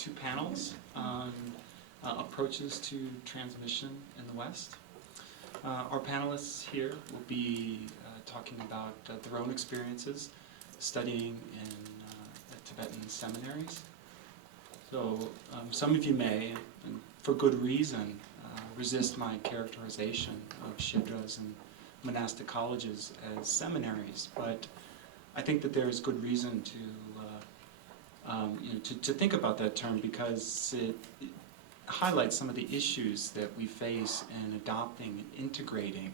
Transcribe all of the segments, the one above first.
two panels on approaches to transmission in the West. Our panelists here will be talking about their own experiences studying in Tibetan seminaries. So some of you may, and for good reason, resist my characterization of Shedras and monastic colleges as seminaries, but I think that there is good reason to think about that term, because it highlights some of the issues that we face in adopting and integrating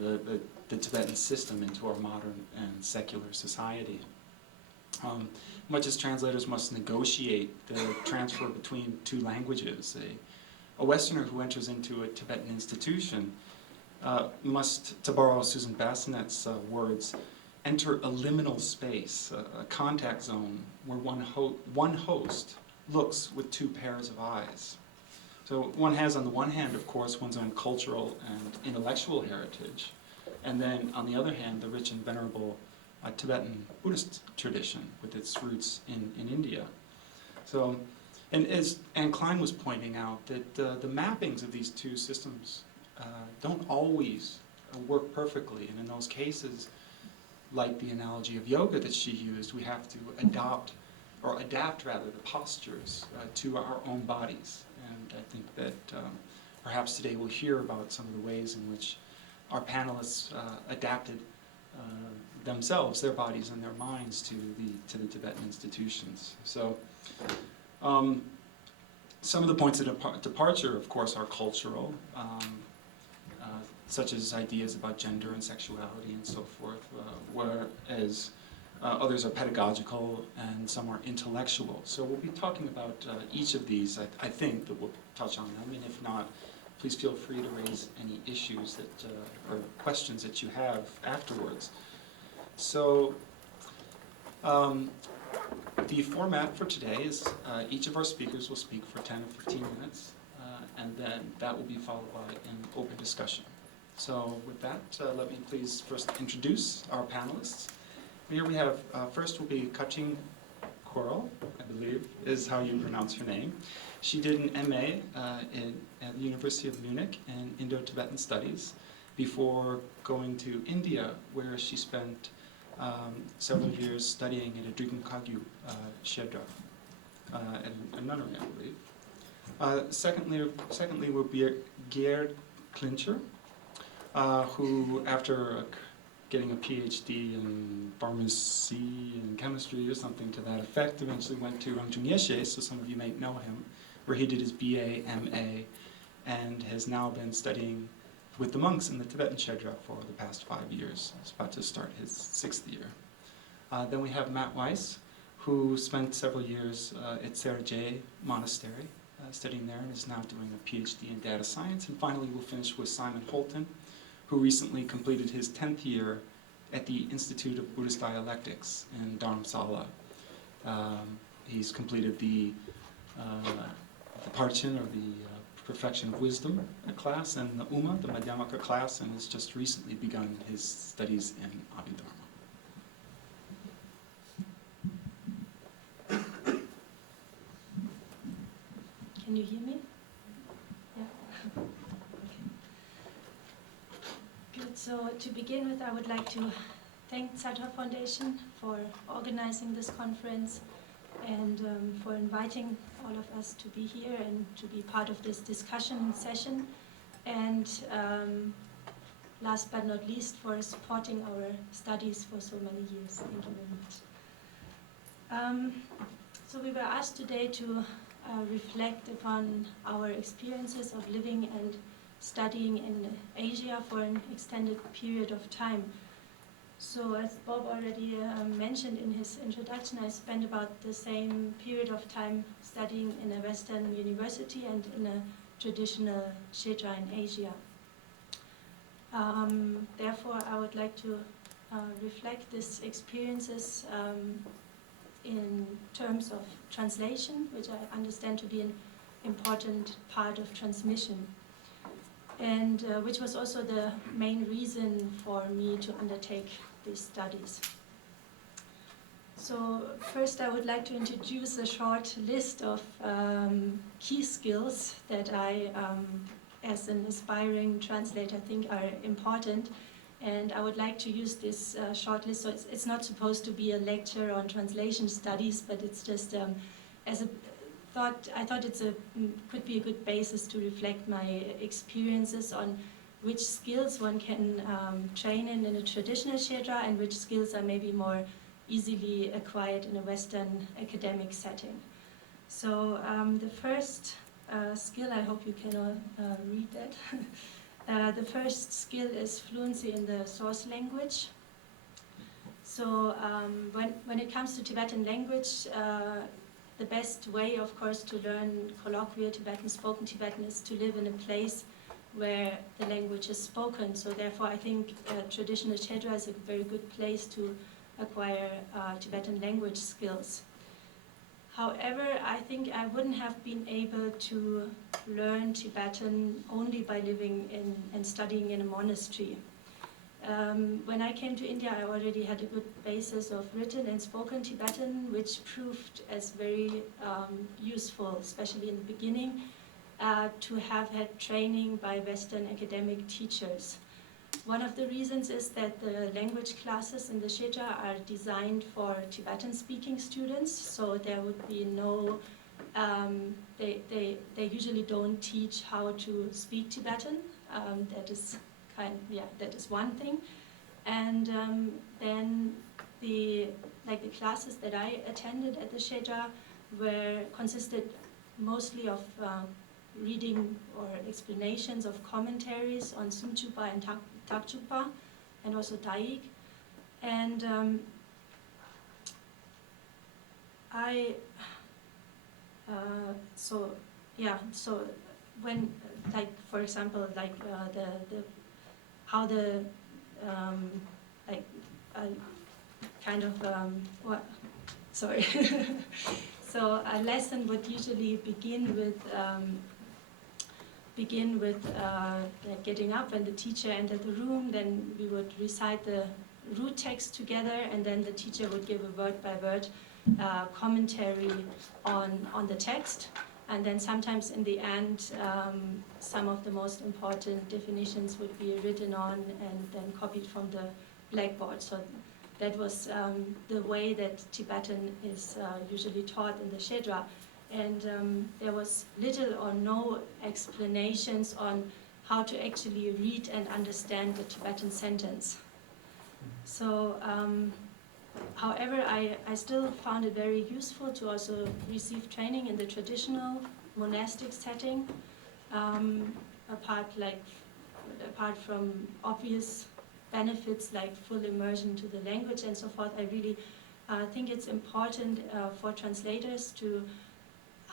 the Tibetan system into our modern and secular society. Much as translators must negotiate the transfer between two languages, a Westerner who enters into a Tibetan institution must, to borrow Susan Bassinet's words, enter a liminal space, a contact zone where one host looks with two pairs of eyes. So one has, on the one hand, of course, one's own cultural and intellectual heritage, and then, on the other hand, the rich and venerable Tibetan Buddhist tradition with its roots in India. So, and as Anne Klein was pointing out, that the mappings of these two systems don't always work perfectly, and in those cases, like the analogy of yoga that she used, we have to adapt the postures to our own bodies. And I think that perhaps today we'll hear about some of the ways in which our panelists adapted themselves, their bodies and their minds to the Tibetan institutions. So some of the points of departure, of course, are cultural, such as ideas about gender and sexuality and so forth, whereas others are pedagogical and some are intellectual. So we'll be talking about each of these. I think that we'll touch on them, and if not, please feel free to raise any issues that or questions that you have afterwards. So the format for today is each of our speakers will speak for 10 or 15 minutes, and then that will be followed by an open discussion. So with that, let me please first introduce our panelists. Here we have, first will be Katrin Querl, I believe is how you pronounce her name. She did an MA at the University of Munich in Indo-Tibetan Studies before going to India, where she spent several years studying at a Drikung Kagyu Shedra, at a nunnery, I believe. Secondly will be Gerd Klintschar, who, after getting a PhD in pharmacy and chemistry or something to that effect, eventually went to Rangjung Yeshe, so some of you may know him, where he did his BA, MA, and has now been studying with the monks in the Tibetan Shedra for the past 5 years. He's about to start his 6th year. Then we have Matt Weiss, who spent several years at Sera Je Monastery, studying there, and is now doing a PhD in data science. And finally, we'll finish with Simon Houlton, who recently completed his 10th year at the Institute of Buddhist Dialectics in Dharamsala. He's completed the Parchin, or the Perfection of Wisdom class, and the Uma, the Madhyamaka class, and has just recently begun his studies in Abhidharma. Can you hear me? Yeah. Good. So to begin with, I would like to thank Tsadra Foundation for organizing this conference and for inviting all of us to be here and to be part of this discussion session. And last but not least, for supporting our studies for so many years. Thank you very much. So we were asked today to reflect upon our experiences of living and studying in Asia for an extended period of time. So as Bob already mentioned in his introduction, I spent about the same period of time studying in a Western university and in a traditional Shedra in Asia. Therefore, I would like to reflect these experiences in terms of translation, which I understand to be an important part of transmission, and which was also the main reason for me to undertake these studies. So first I would like to introduce a short list of key skills that I, as an aspiring translator, think are important. And I would like to use this short list, so it's not supposed to be a lecture on translation studies, but it's just as a thought, I thought could be a good basis to reflect my experiences on which skills one can train in a traditional Shedra and which skills are maybe more easily acquired in a Western academic setting. So the first skill, I hope you can all read that. The first skill is fluency in the source language. So when it comes to Tibetan language, the best way, of course, to learn colloquial Tibetan, spoken Tibetan, is to live in a place where the language is spoken. So therefore, I think traditional Shedra is a very good place to acquire Tibetan language skills. However, I think I wouldn't have been able to learn Tibetan only by living in and studying in a monastery. When I came to India, I already had a good basis of written and spoken Tibetan, which proved as very useful, especially in the beginning, to have had training by Western academic teachers. One of the reasons is that the language classes in the Shedra are designed for Tibetan-speaking students, so there would be no, they usually don't teach how to speak Tibetan. That is one thing. And then the classes that I attended at the Shedra consisted mostly of reading or explanations of commentaries on Sumchupa and Takchupa, and also Daik. And so when, like, for example, like so a lesson would usually begin with like getting up when the teacher entered the room. Then we would recite the root text together, and then the teacher would give a word-by-word commentary on the text. And then sometimes in the end, some of the most important definitions would be written on and then copied from the blackboard. So that was the way that Tibetan is usually taught in the Shedra. And there was little or no explanations on how to actually read and understand the Tibetan sentence. So, however, I still found it very useful to also receive training in the traditional monastic setting, apart from obvious benefits like full immersion to the language and so forth. I really think it's important for translators to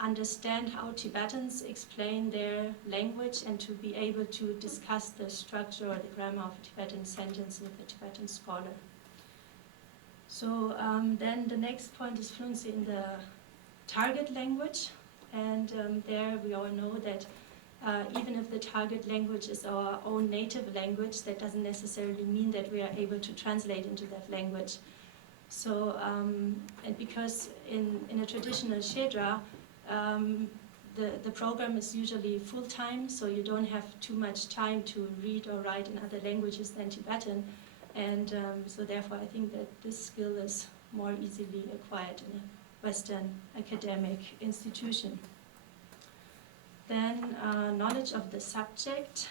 understand how Tibetans explain their language and to be able to discuss the structure or the grammar of a Tibetan sentence with a Tibetan scholar. So then the next point is fluency in the target language. And there we all know that even if the target language is our own native language, that doesn't necessarily mean that we are able to translate into that language. So, and because in a traditional Shedra, the program is usually full-time, so you don't have too much time to read or write in other languages than Tibetan. And so therefore I think that this skill is more easily acquired in a Western academic institution. Then knowledge of the subject.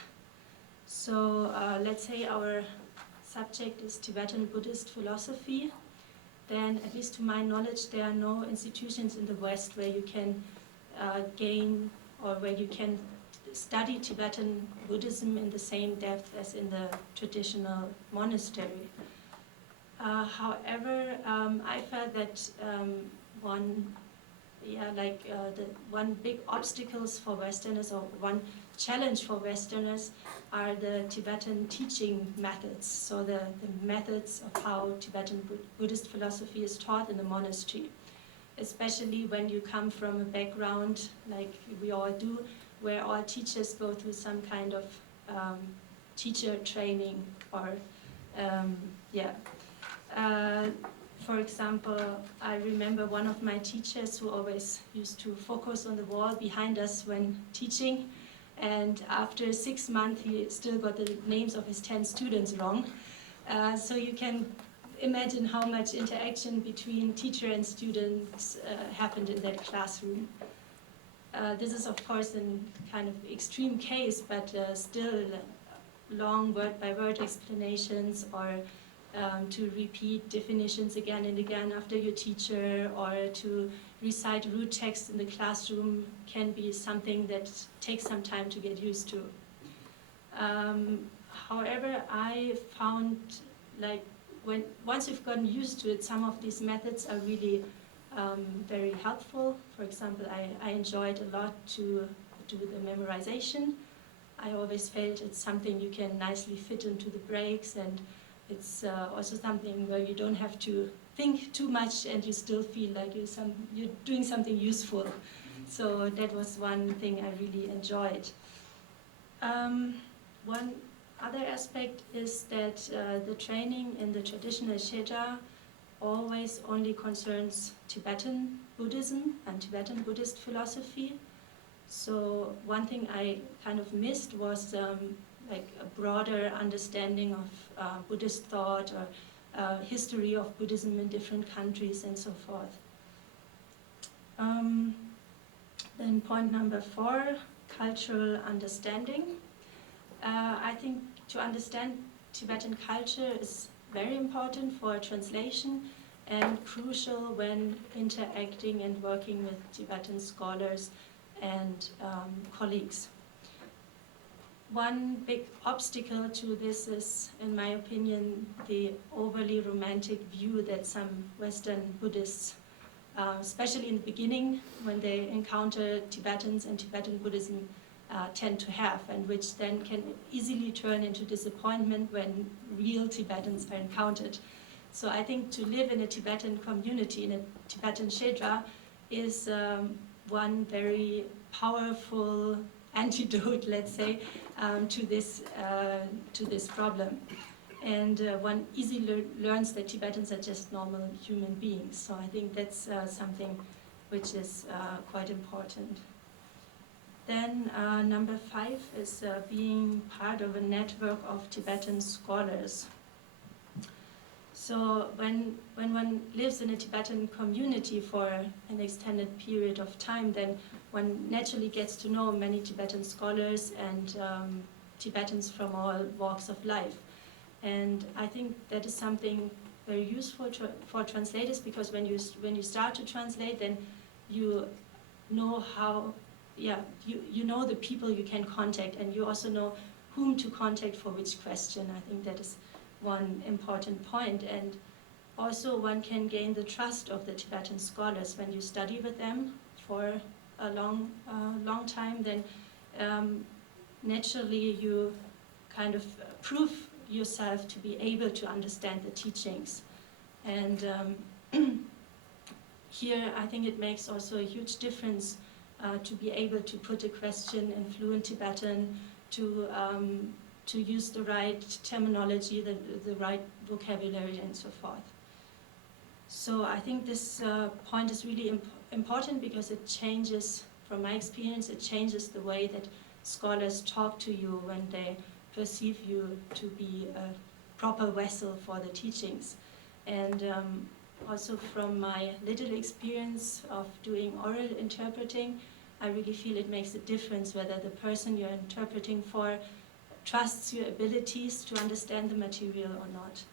So let's say our subject is Tibetan Buddhist philosophy. Then, at least to my knowledge, there are no institutions in the West where you can gain or where you can study Tibetan Buddhism in the same depth as in the traditional monastery. However, I felt that the one big obstacles for Westerners, or one challenge for Westerners, are the Tibetan teaching methods. So the methods of how Tibetan Buddhist philosophy is taught in the monastery, especially when you come from a background like we all do, where all teachers go through some kind of For example, I remember one of my teachers who always used to focus on the wall behind us when teaching, and after 6 months he still got the names of his 10 students wrong. So you can imagine how much interaction between teacher and students happened in that classroom. This is of course a kind of extreme case, but still long word-by-word explanations, or to repeat definitions again and again after your teacher, or to recite root text in the classroom can be something that takes some time to get used to. However, I found, like, once you've gotten used to it, some of these methods are really very helpful. For example, I enjoyed a lot to do the memorization. I always felt it's something you can nicely fit into the breaks, and it's also something where you don't have to think too much and you still feel like you're doing something useful. So that was one thing I really enjoyed. One other aspect is that the training in the traditional Shedra always only concerns Tibetan Buddhism and Tibetan Buddhist philosophy. So one thing I kind of missed was like a broader understanding of Buddhist thought, or history of Buddhism in different countries and so forth. Then point number 4, cultural understanding. I think to understand Tibetan culture is very important for translation and crucial when interacting and working with Tibetan scholars and colleagues. One big obstacle to this is, in my opinion, the overly romantic view that some Western Buddhists, especially in the beginning when they encounter Tibetans and Tibetan Buddhism, tend to have, and which then can easily turn into disappointment when real Tibetans are encountered. So I think to live in a Tibetan community, in a Tibetan Shedra, is one very powerful antidote, let's say, to this problem. And one easily learns that Tibetans are just normal human beings. So I think that's something which is quite important. Then number 5 is being part of a network of Tibetan scholars. So when one lives in a Tibetan community for an extended period of time, then one naturally gets to know many Tibetan scholars and Tibetans from all walks of life. And I think that is something very useful for translators, because when you start to translate, then you know how, you know the people you can contact, and you also know whom to contact for which question. I think that is one important point. And also one can gain the trust of the Tibetan scholars when you study with them for a long time. Then naturally you kind of prove yourself to be able to understand the teachings. And here I think it makes also a huge difference to be able to put a question in fluent Tibetan, to use the right terminology, the right vocabulary, and so forth. So I think this point is really important, because it changes, from my experience, it changes the way that scholars talk to you when they perceive you to be a proper vessel for the teachings. And also from my little experience of doing oral interpreting, I really feel it makes a difference whether the person you're interpreting for trusts your abilities to understand the material or not.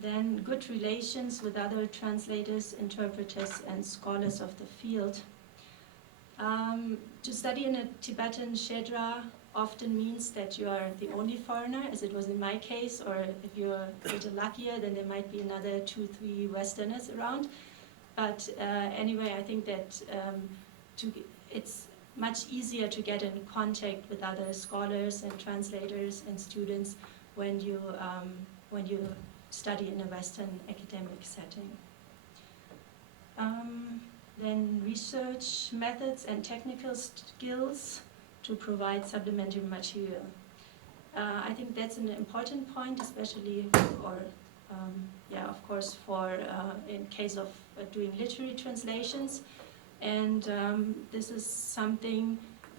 Then good relations with other translators, interpreters, and scholars of the field. To study in a Tibetan Shedra often means that you are the only foreigner, as it was in my case, or if you're a little luckier, then there might be another 2-3 Westerners around. But anyway, I think that it's much easier to get in contact with other scholars and translators and students when you study in a Western academic setting. Then research methods and technical skills to provide supplementary material. I think that's an important point, especially, or yeah, of course, for in case of doing literary translations. And this is something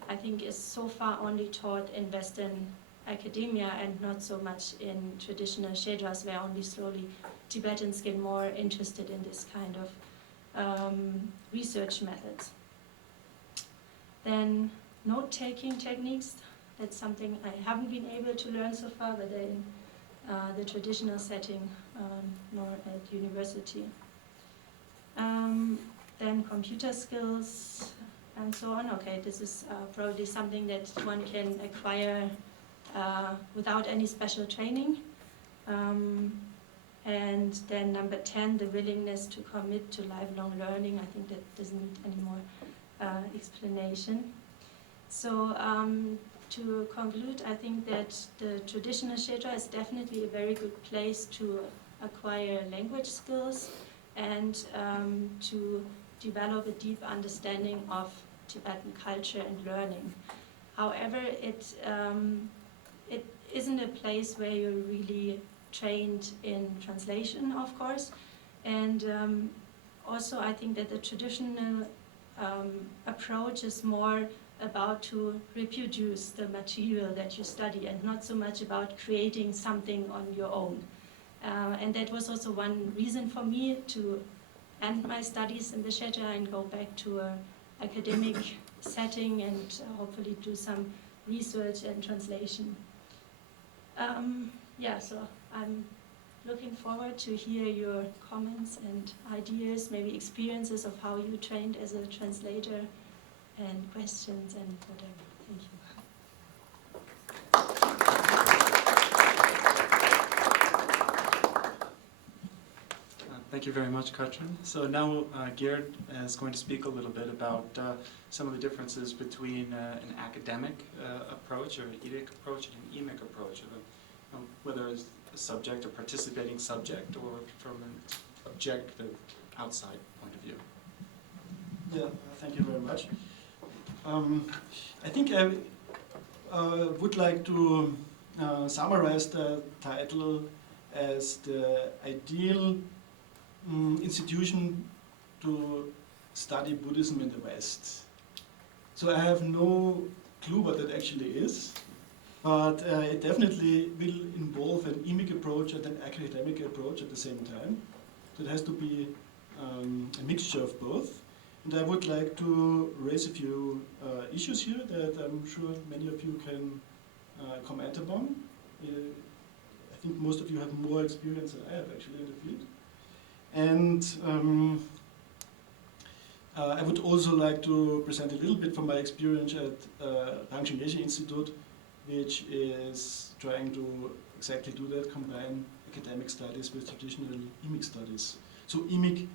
I think is so far only taught in Western academia and not so much in traditional Shedras, where only slowly Tibetans get more interested in this kind of research methods. Then note-taking techniques, that's something I haven't been able to learn so far, whether in the traditional setting nor at university. Then computer skills and so on. Okay, this is probably something that one can acquire without any special training. And then number 10, the willingness to commit to lifelong learning. I think that doesn't need any more explanation. So to conclude, I think that the traditional Shedra is definitely a very good place to acquire language skills and to develop a deep understanding of Tibetan culture and learning. However, it isn't a place where you're really trained in translation, of course, and also I think that the traditional approach is more about to reproduce the material that you study and not so much about creating something on your own. And that was also one reason for me to end my studies in the Shedra and go back to an academic setting and hopefully do some research and translation. Yeah, so I'm looking forward to hear your comments and ideas, maybe experiences of how you trained as a translator and questions and whatever. Thank you. Thank you very much, Katrin. So now Gerd is going to speak a little bit about some of the differences between an academic approach or an edic approach and an emic approach, whether it's a subject, a participating subject, or from an objective outside point of view. Yeah, thank you very much. I think I would like to summarize the title as the ideal institution to study Buddhism in the West. So I have no clue what that actually is, but it definitely will involve an emic approach and an academic approach at the same time. So it has to be a mixture of both. And I would like to raise a few issues here that I'm sure many of you can comment upon. I think most of you have more experience than I have actually in the field. And I would also like to present a little bit from my experience at Rangjung Yeshe Institute, which is trying to exactly do that, combine academic studies with traditional emic studies. So emic,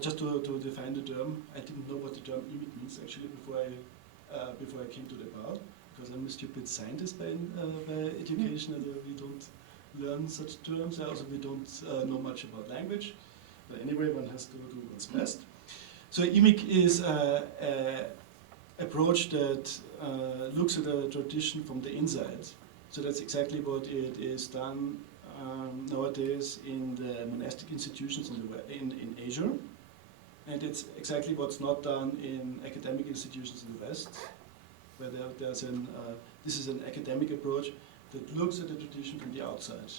just to define the term, I didn't know what the term emic means actually before I came to the bar, because I'm a stupid scientist by education, and we don't learn such terms. Also, we don't know much about language. But anyway, one has to do one's best. So emic is an approach that looks at a tradition from the inside. So that's exactly what it is done nowadays in the monastic institutions in Asia. And it's exactly what's not done in academic institutions in the West, where this is an academic approach that looks at the tradition from the outside.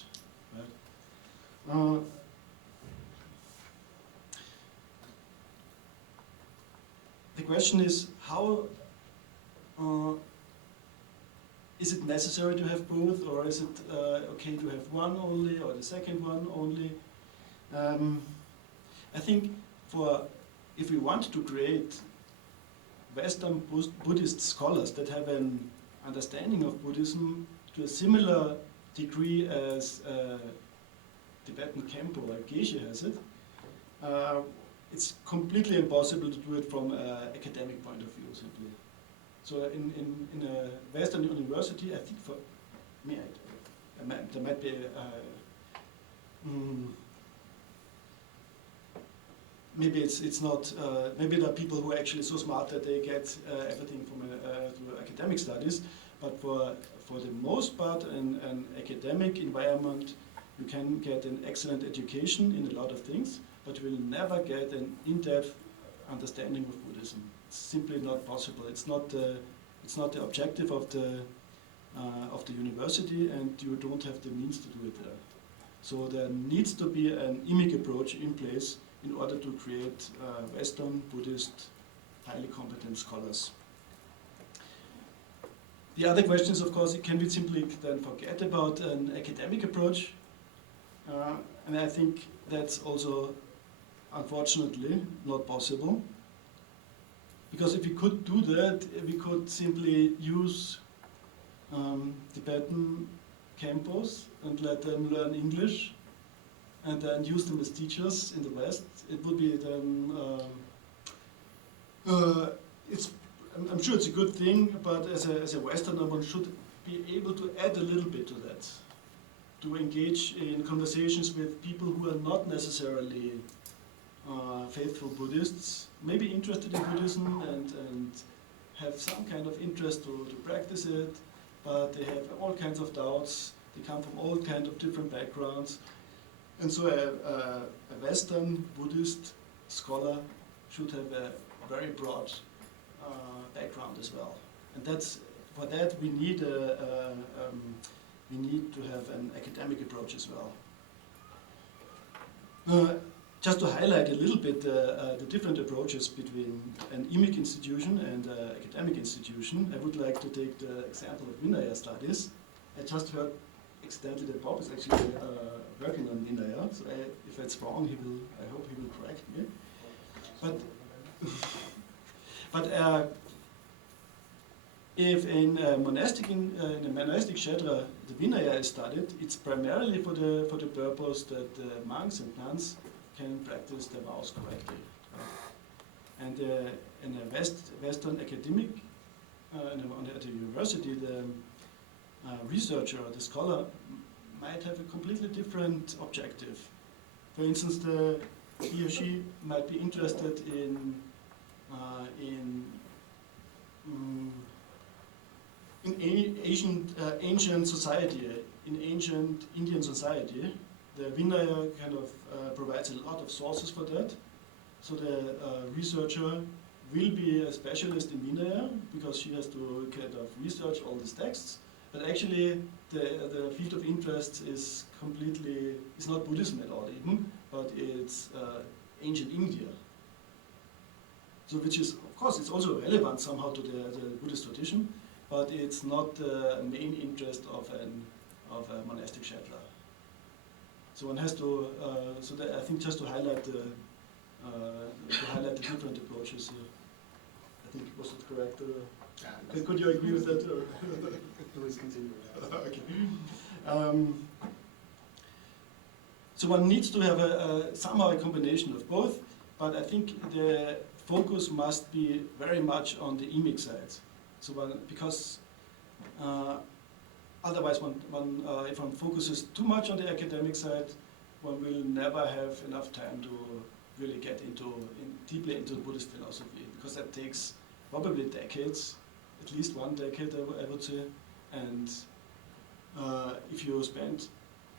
Right? The question is, how is it necessary to have both, or is it okay to have one only, or the second one only? I think if we want to create Western Buddhist scholars that have an understanding of Buddhism to a similar degree as Tibetan Kempo or Geshe has it, it's completely impossible to do it from an academic point of view, simply. So in a Western university, I think for me, there might be maybe it's not. Maybe there are people who are actually so smart that they get everything from academic studies. But for the most part, in an academic environment, You can get an excellent education in a lot of things, but you will never get an in-depth understanding of Buddhism. It's simply not possible. It's not the objective of the university, and you don't have the means to do it there. So there needs to be an emic approach in place in order to create Western Buddhist highly competent scholars. The other question is, of course, can we simply then forget about an academic approach? And I think that's also, unfortunately, not possible. Because if we could do that, we could simply use Tibetan campos and let them learn English and then use them as teachers in the West. It would be then, I'm sure it's a good thing, but as a Westerner, one should be able to add a little bit to that, to engage in conversations with people who are not necessarily faithful Buddhists, maybe interested in Buddhism and have some kind of interest to practice it, but they have all kinds of doubts, they come from all kinds of different backgrounds, and so a Western Buddhist scholar should have a very broad background as well. And for that we need to have an academic approach as well. Just to highlight a little bit the different approaches between an emic institution and an academic institution, I would like to take the example of Vinaya studies. I just heard accidentally that Bob is actually working on Vinaya, so if that's wrong, I hope he will correct me. But if in a monastic Shedra the Vinaya is studied, it's primarily for the purpose that the monks and nuns can practice their vows correctly. And in a Western academic, at a university, the researcher or the scholar might have a completely different objective. For instance, he or she might be interested in ancient society, in ancient Indian society. The Vinaya kind of provides a lot of sources for that. So the researcher will be a specialist in Vinaya because she has to kind of research all these texts. But actually, the field of interest is not Buddhism at all even, but it's ancient India. So which is, of course, it's also relevant somehow to the Buddhist tradition, but it's not the main interest of a monastic Shedra. So one has to, I think just to highlight the different approaches here. I think, was it correct? Could you agree with that? Please continue. Okay. So one needs to have somehow a combination of both, but I think the focus must be very much on the emic side. So because otherwise, if one focuses too much on the academic side, one will never have enough time to really get deeply into Buddhist philosophy, because that takes probably decades, at least 1 decade, I would say. And if you spend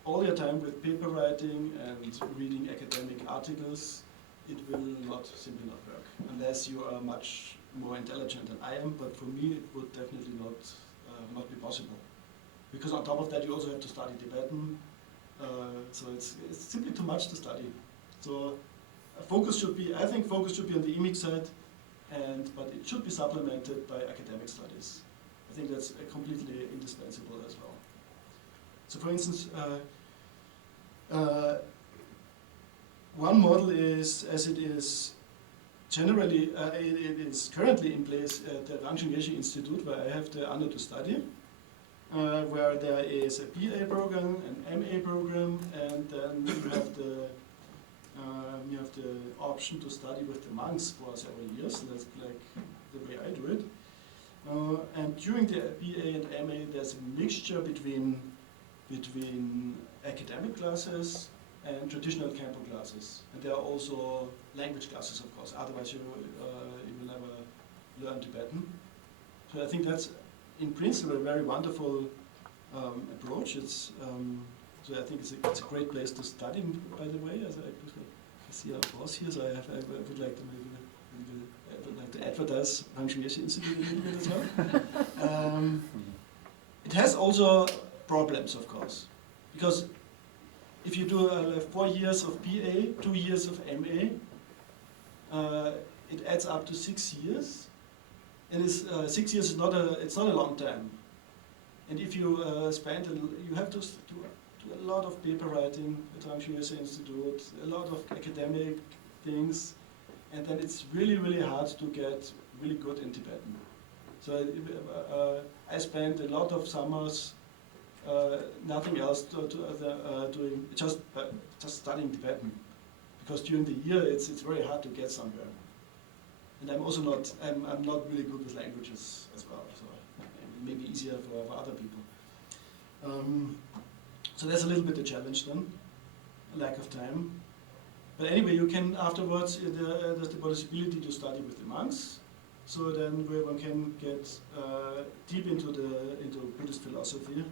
all your time with paper writing and reading academic articles, it will simply not work, unless you are much more intelligent than I am. But for me, it would definitely not be possible, because on top of that, you also have to study Tibetan. So it's simply too much to study. So I think focus should be on the emic side, but it should be supplemented by academic studies. I think that's completely indispensable as well. So for instance, one model is, as it is generally, it is currently in place at the Rangjung Yeshe Institute, where I have the honor to study, where there is a BA program, an MA program, and then you have the option to study with the monks for several years. That's like the way I do it. And during the BA and MA, there's a mixture between academic classes and traditional campo classes. And there are also language classes, of course. Otherwise, you will never learn Tibetan. So I think that's, in principle, a very wonderful approach. So So I think it's a great place to study, by the way. As I see our boss here, so I would like to advertise Rangjung Yeshe Institute a little bit as well. It has also problems, of course, because if you do 4 years of BA, 2 years of MA, it adds up to 6 years, and 6 years is not a long time. And if you you have to do a lot of paper writing at Rangjung Yeshe Institute, a lot of academic things, and then it's really, really hard to get really good in Tibetan. So I spent a lot of summers, nothing else doing, just studying Tibetan, because during the year it's very hard to get somewhere. And I'm also not, I'm not really good with languages as well, so it may be easier for other people. So that's a little bit a challenge then, a lack of time. But anyway, you can afterwards, there's the possibility to study with the monks. So then one can get deep into Buddhist philosophy.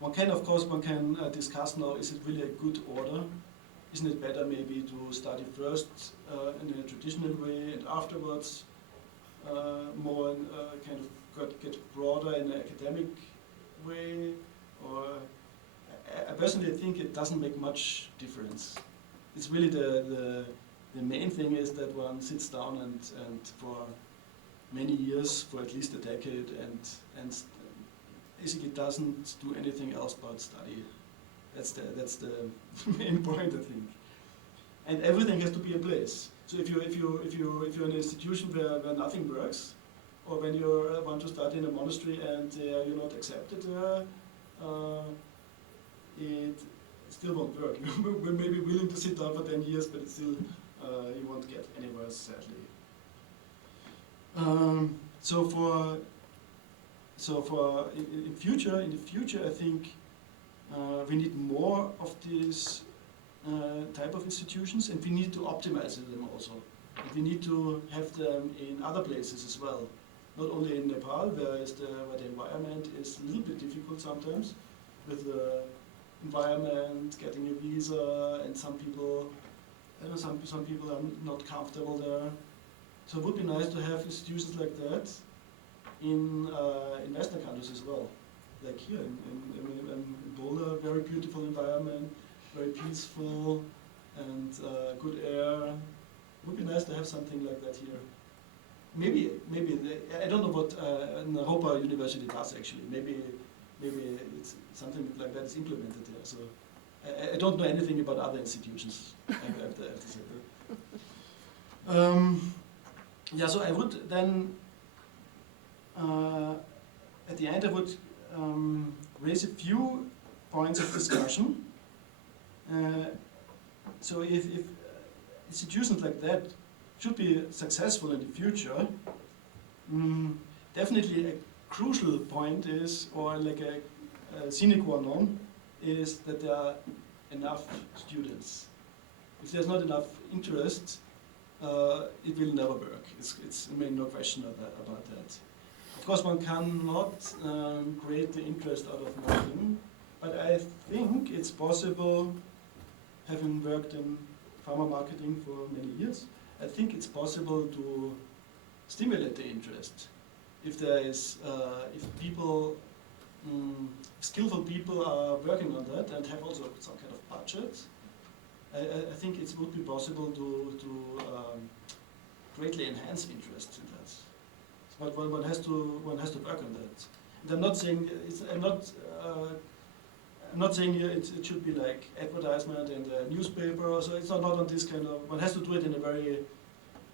One can discuss now, is it really a good order? Isn't it better maybe to study first in a traditional way and afterwards more kind of get broader in an academic way? Or I personally think it doesn't make much difference. It's really the main thing is that one sits down and for many years, for at least a decade, and basically doesn't do anything else but study. That's the main point, I think. And everything has to be in place. So if you're in an institution where nothing works, or when you want to study in a monastery and you're not accepted there, it still won't work. You may be willing to sit down for 10 years, but it's still you won't get anywhere, sadly. In the future, I think we need more of these type of institutions, and we need to optimize them also. And we need to have them in other places as well. Not only in Nepal, where the environment is a little bit difficult sometimes, with the environment, getting a visa, and some people are not comfortable there. So it would be nice to have institutions like that in Western countries as well. Like here in Boulder, very beautiful environment, very peaceful, and good air. It would be nice to have something like that here. Maybe I don't know what Europa University does actually. Maybe it's something like that is implemented there. So I don't know anything about other institutions. I have to say that. Yeah, so I would then at the end I would raise a few points of discussion. So if institutions like that should be successful in the future, definitely a crucial point is, or like a sine qua non, is that there are enough students. If there's not enough interest, it will never work. It's no question about that. Of course, one cannot create the interest out of nothing, but I think it's possible, having worked in pharma marketing for many years, I think it's possible to stimulate the interest. If there is, if people, skillful people are working on that and have also some kind of budget, I think it would be possible to greatly enhance interest in that. But one has to work on that. And I'm not saying it should be like advertisement in the newspaper or so. It's not on this kind of. One has to do it in a very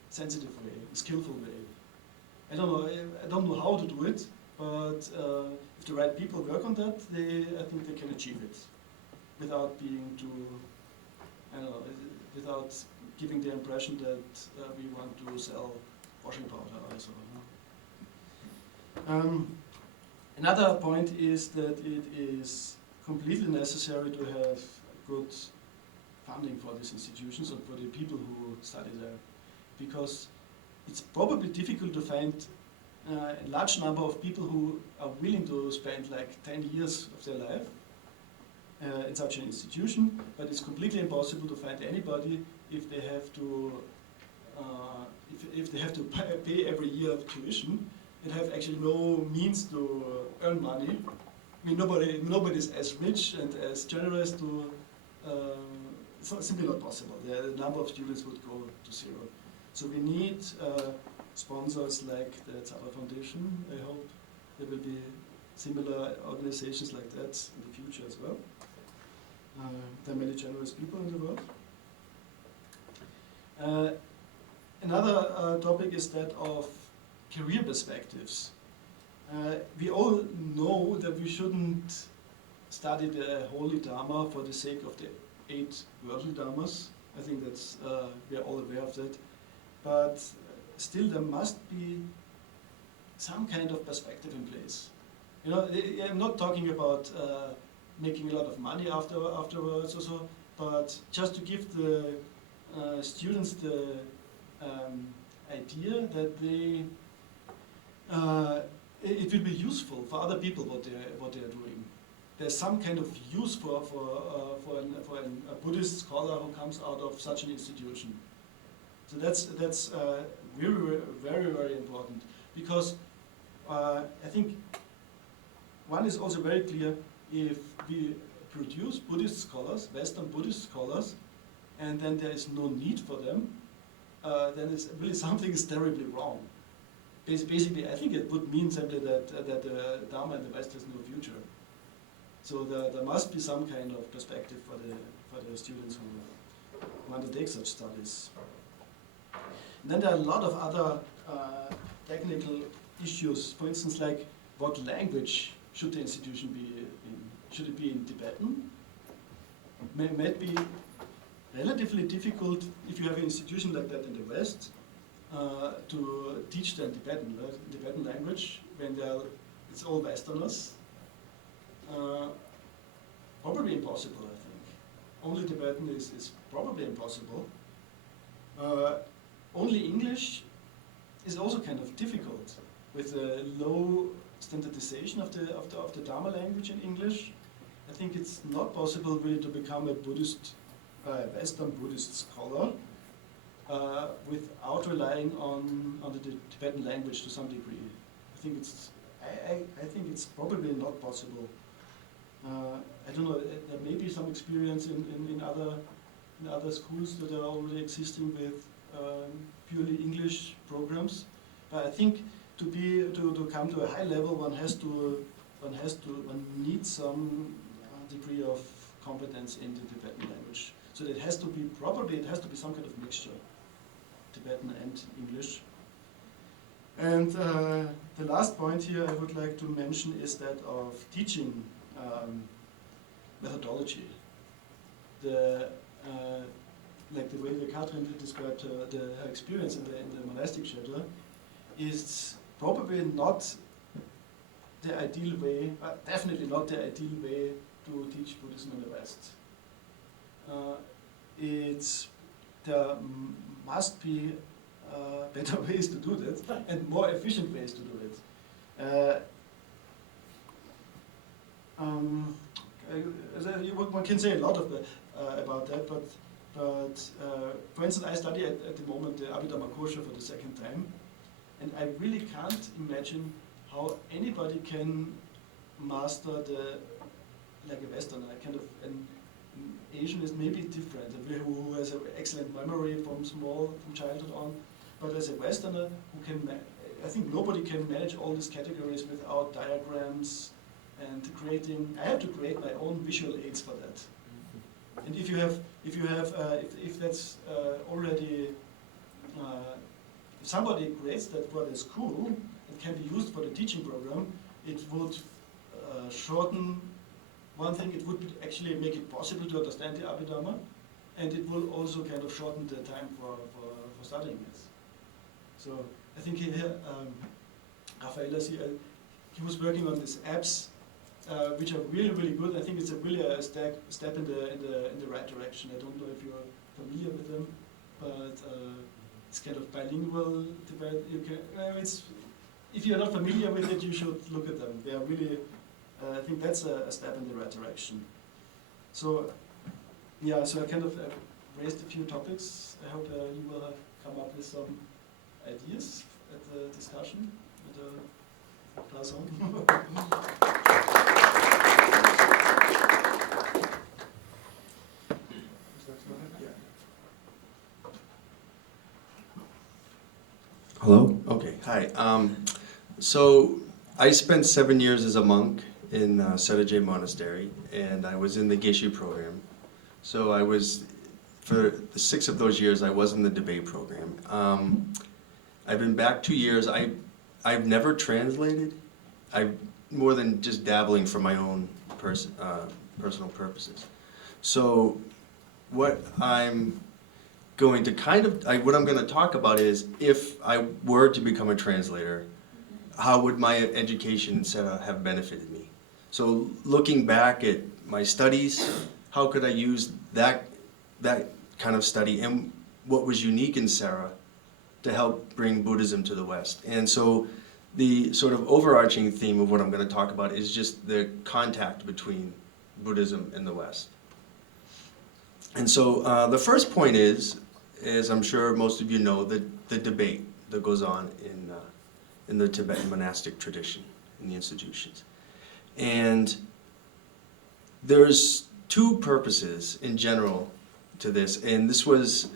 sensitive way, a skillful way. I don't know how to do it, but if the right people work on that, I think they can achieve it without being too. I don't know, without giving the impression that we want to sell washing powder or so. Another point is that it is completely necessary to have good funding for these institutions and for the people who study there, because it's probably difficult to find a large number of people who are willing to spend like 10 years of their life in such an institution, but it's completely impossible to find anybody if they have to if they have to pay every year tuition and have actually no means to earn money. I mean, nobody's as rich and as generous to. It's simply not possible. The number of students would go to zero. So we need sponsors like the Tsadra Foundation. I hope there will be similar organizations like that in the future as well. There are many generous people in the world. Another topic is that of career perspectives. We all know that we shouldn't study the holy Dharma for the sake of the 8 worldly Dharmas. I think that's we are all aware of that. But still, there must be some kind of perspective in place. You know, I'm not talking about making a lot of money afterwards or so, but just to give the students the idea that they it will be useful for other people what they are doing. There's some kind of use for a Buddhist scholar who comes out of such an institution. So that's very, very, very important, because I think one is also very clear: if we produce Buddhist scholars, Western Buddhist scholars, and then there is no need for them, then it's really something is terribly wrong. Basically, I think it would mean simply that the Dharma in the West has no future. So there must be some kind of perspective for the students who undertake such studies. And then there are a lot of other technical issues. For instance, like what language should the institution be in? Should it be in Tibetan? Might be relatively difficult if you have an institution like that in the West to teach them Tibetan, right? Tibetan language when it's all Westerners. Probably impossible, I think. Only Tibetan is probably impossible. Only English is also kind of difficult with the low standardization of the Dharma language in English. I think it's not possible really to become a Buddhist, Western Buddhist scholar without relying on the Tibetan language to some degree. I think it's probably not possible. I don't know. There may be some experience in other schools that are already existing with purely English programs. But I think to come to a high level, one needs some degree of competence in the Tibetan language. So it has to be some kind of mixture, Tibetan and English. And the last point here I would like to mention is that of teaching methodology. Like the way that Katrin described her experience in the monastic Shedra is probably not the ideal way, definitely not the ideal way to teach Buddhism in the West. There must be better ways to do that and more efficient ways to do it. One can say a lot about that, but for instance, I study at the moment the Abhidhamma Kosha for the second time, and I really can't imagine how anybody can master like a Westerner, an Asian is maybe different, who has an excellent memory from childhood on, but as a Westerner I think nobody can manage all these categories without diagrams and I have to create my own visual aids for that. And if that's already, if somebody creates that for the school, it can be used for the teaching program, it would shorten one thing, it would actually make it possible to understand the Abhidhamma, and it will also kind of shorten the time for studying it. So I think here, Rafaela, he was working on these apps, which are really, really good. I think it's really a step in the right direction. I don't know if you're familiar with them, but it's kind of bilingual. if you're not familiar with it, you should look at them. They are really, I think that's a step in the right direction. So, yeah, so I kind of raised a few topics. I hope you will have come up with some ideas at the discussion with the Lozang. Hello? Okay, hi. So I spent 7 years as a monk in Sera Je Monastery, and I was in the Geshe program. So I was, for the 6 of those years, I was in the debate program. I've been back 2 years. I've never translated. I've more than just dabbling for my own personal purposes. So what I'm going to what I'm going to talk about is, if I were to become a translator, how would my education in Sera have benefited me? So looking back at my studies, how could I use that kind of study and what was unique in Sera to help bring Buddhism to the West? And so the sort of overarching theme of what I'm going to talk about is just the contact between Buddhism and the West. And so the first point is, as I'm sure most of you know, the debate that goes on in the Tibetan monastic tradition, in the institutions. And there's 2 purposes in general to this. And this was,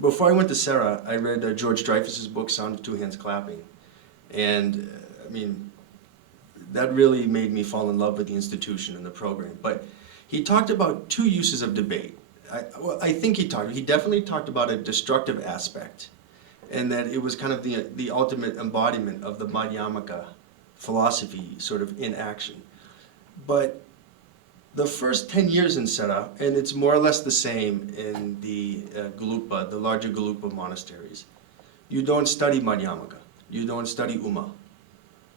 before I went to Sera, I read George Dreyfus's book, Sound of 2 Hands Clapping. And I mean, that really made me fall in love with the institution and the program. But he talked about 2 uses of debate. I think he definitely talked about a destructive aspect, and that it was kind of the ultimate embodiment of the Madhyamaka philosophy sort of in action. But the first 10 years in Sera, and it's more or less the same in the Gelugpa, the larger Gelugpa monasteries, you don't study Madhyamaka, you don't study Uma,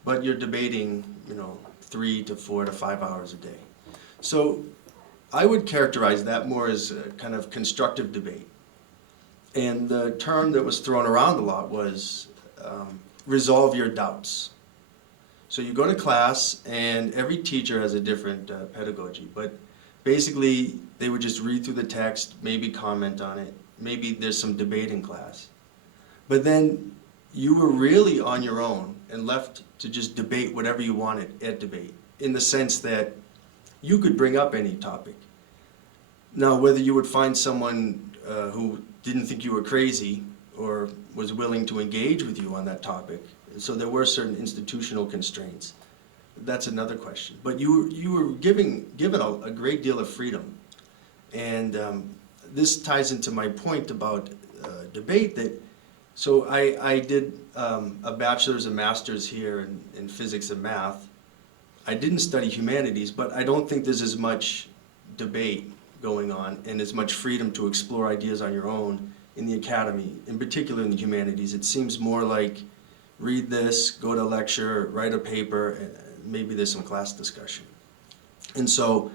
but you're debating, 3 to 4 to 5 hours a day. So I would characterize that more as a kind of constructive debate. And the term that was thrown around a lot was resolve your doubts. So you go to class, and every teacher has a different pedagogy, but basically they would just read through the text, maybe comment on it, maybe there's some debate in class. But then you were really on your own and left to just debate whatever you wanted at debate, in the sense that you could bring up any topic. Now, whether you would find someone who didn't think you were crazy or was willing to engage with you on that topic, so there were certain institutional constraints, that's another question. But you were given a great deal of freedom. And this ties into my point about debate, that so I did a bachelor's and master's here in physics and math. I didn't study humanities, but I don't think there's as much debate going on and as much freedom to explore ideas on your own in the academy, in particular in the humanities. It seems more like read this, go to a lecture, write a paper, and maybe there's some class discussion. And so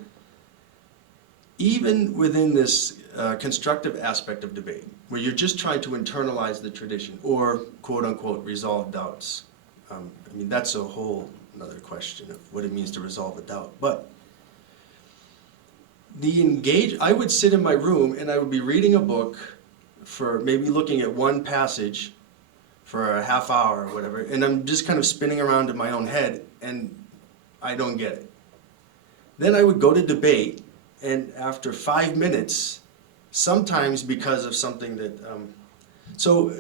even within this constructive aspect of debate, where you're just trying to internalize the tradition or quote unquote resolve doubts, that's a whole another question of what it means to resolve a doubt. But I would sit in my room and I would be reading a book for maybe looking at one passage for a half hour or whatever, and I'm just kind of spinning around in my own head and I don't get it. Then I would go to debate, and after 5 minutes, sometimes because of something that, so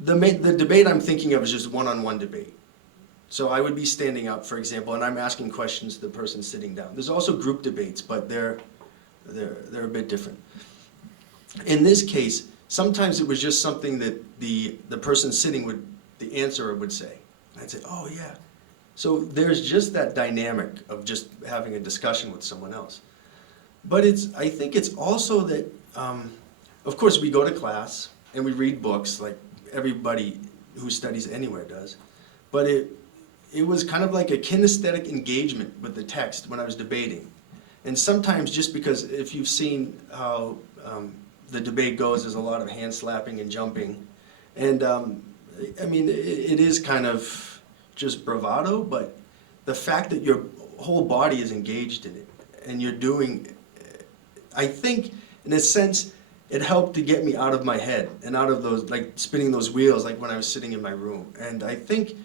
the debate I'm thinking of is just one-on-one debate. So I would be standing up, for example, and I'm asking questions to the person sitting down. There's also group debates, but they're a bit different. In this case, sometimes it was just something that the person sitting the answerer would say. I'd say, oh yeah. So there's just that dynamic of just having a discussion with someone else. But I think it's also that, of course we go to class and we read books like everybody who studies anywhere does, but it was kind of like a kinesthetic engagement with the text when I was debating. And sometimes, just because if you've seen how the debate goes, there's a lot of hand slapping and jumping. And it is kind of just bravado, but the fact that your whole body is engaged in it, and you're doing, I think, in a sense, it helped to get me out of my head and out of those, like spinning those wheels, like when I was sitting in my room. And I think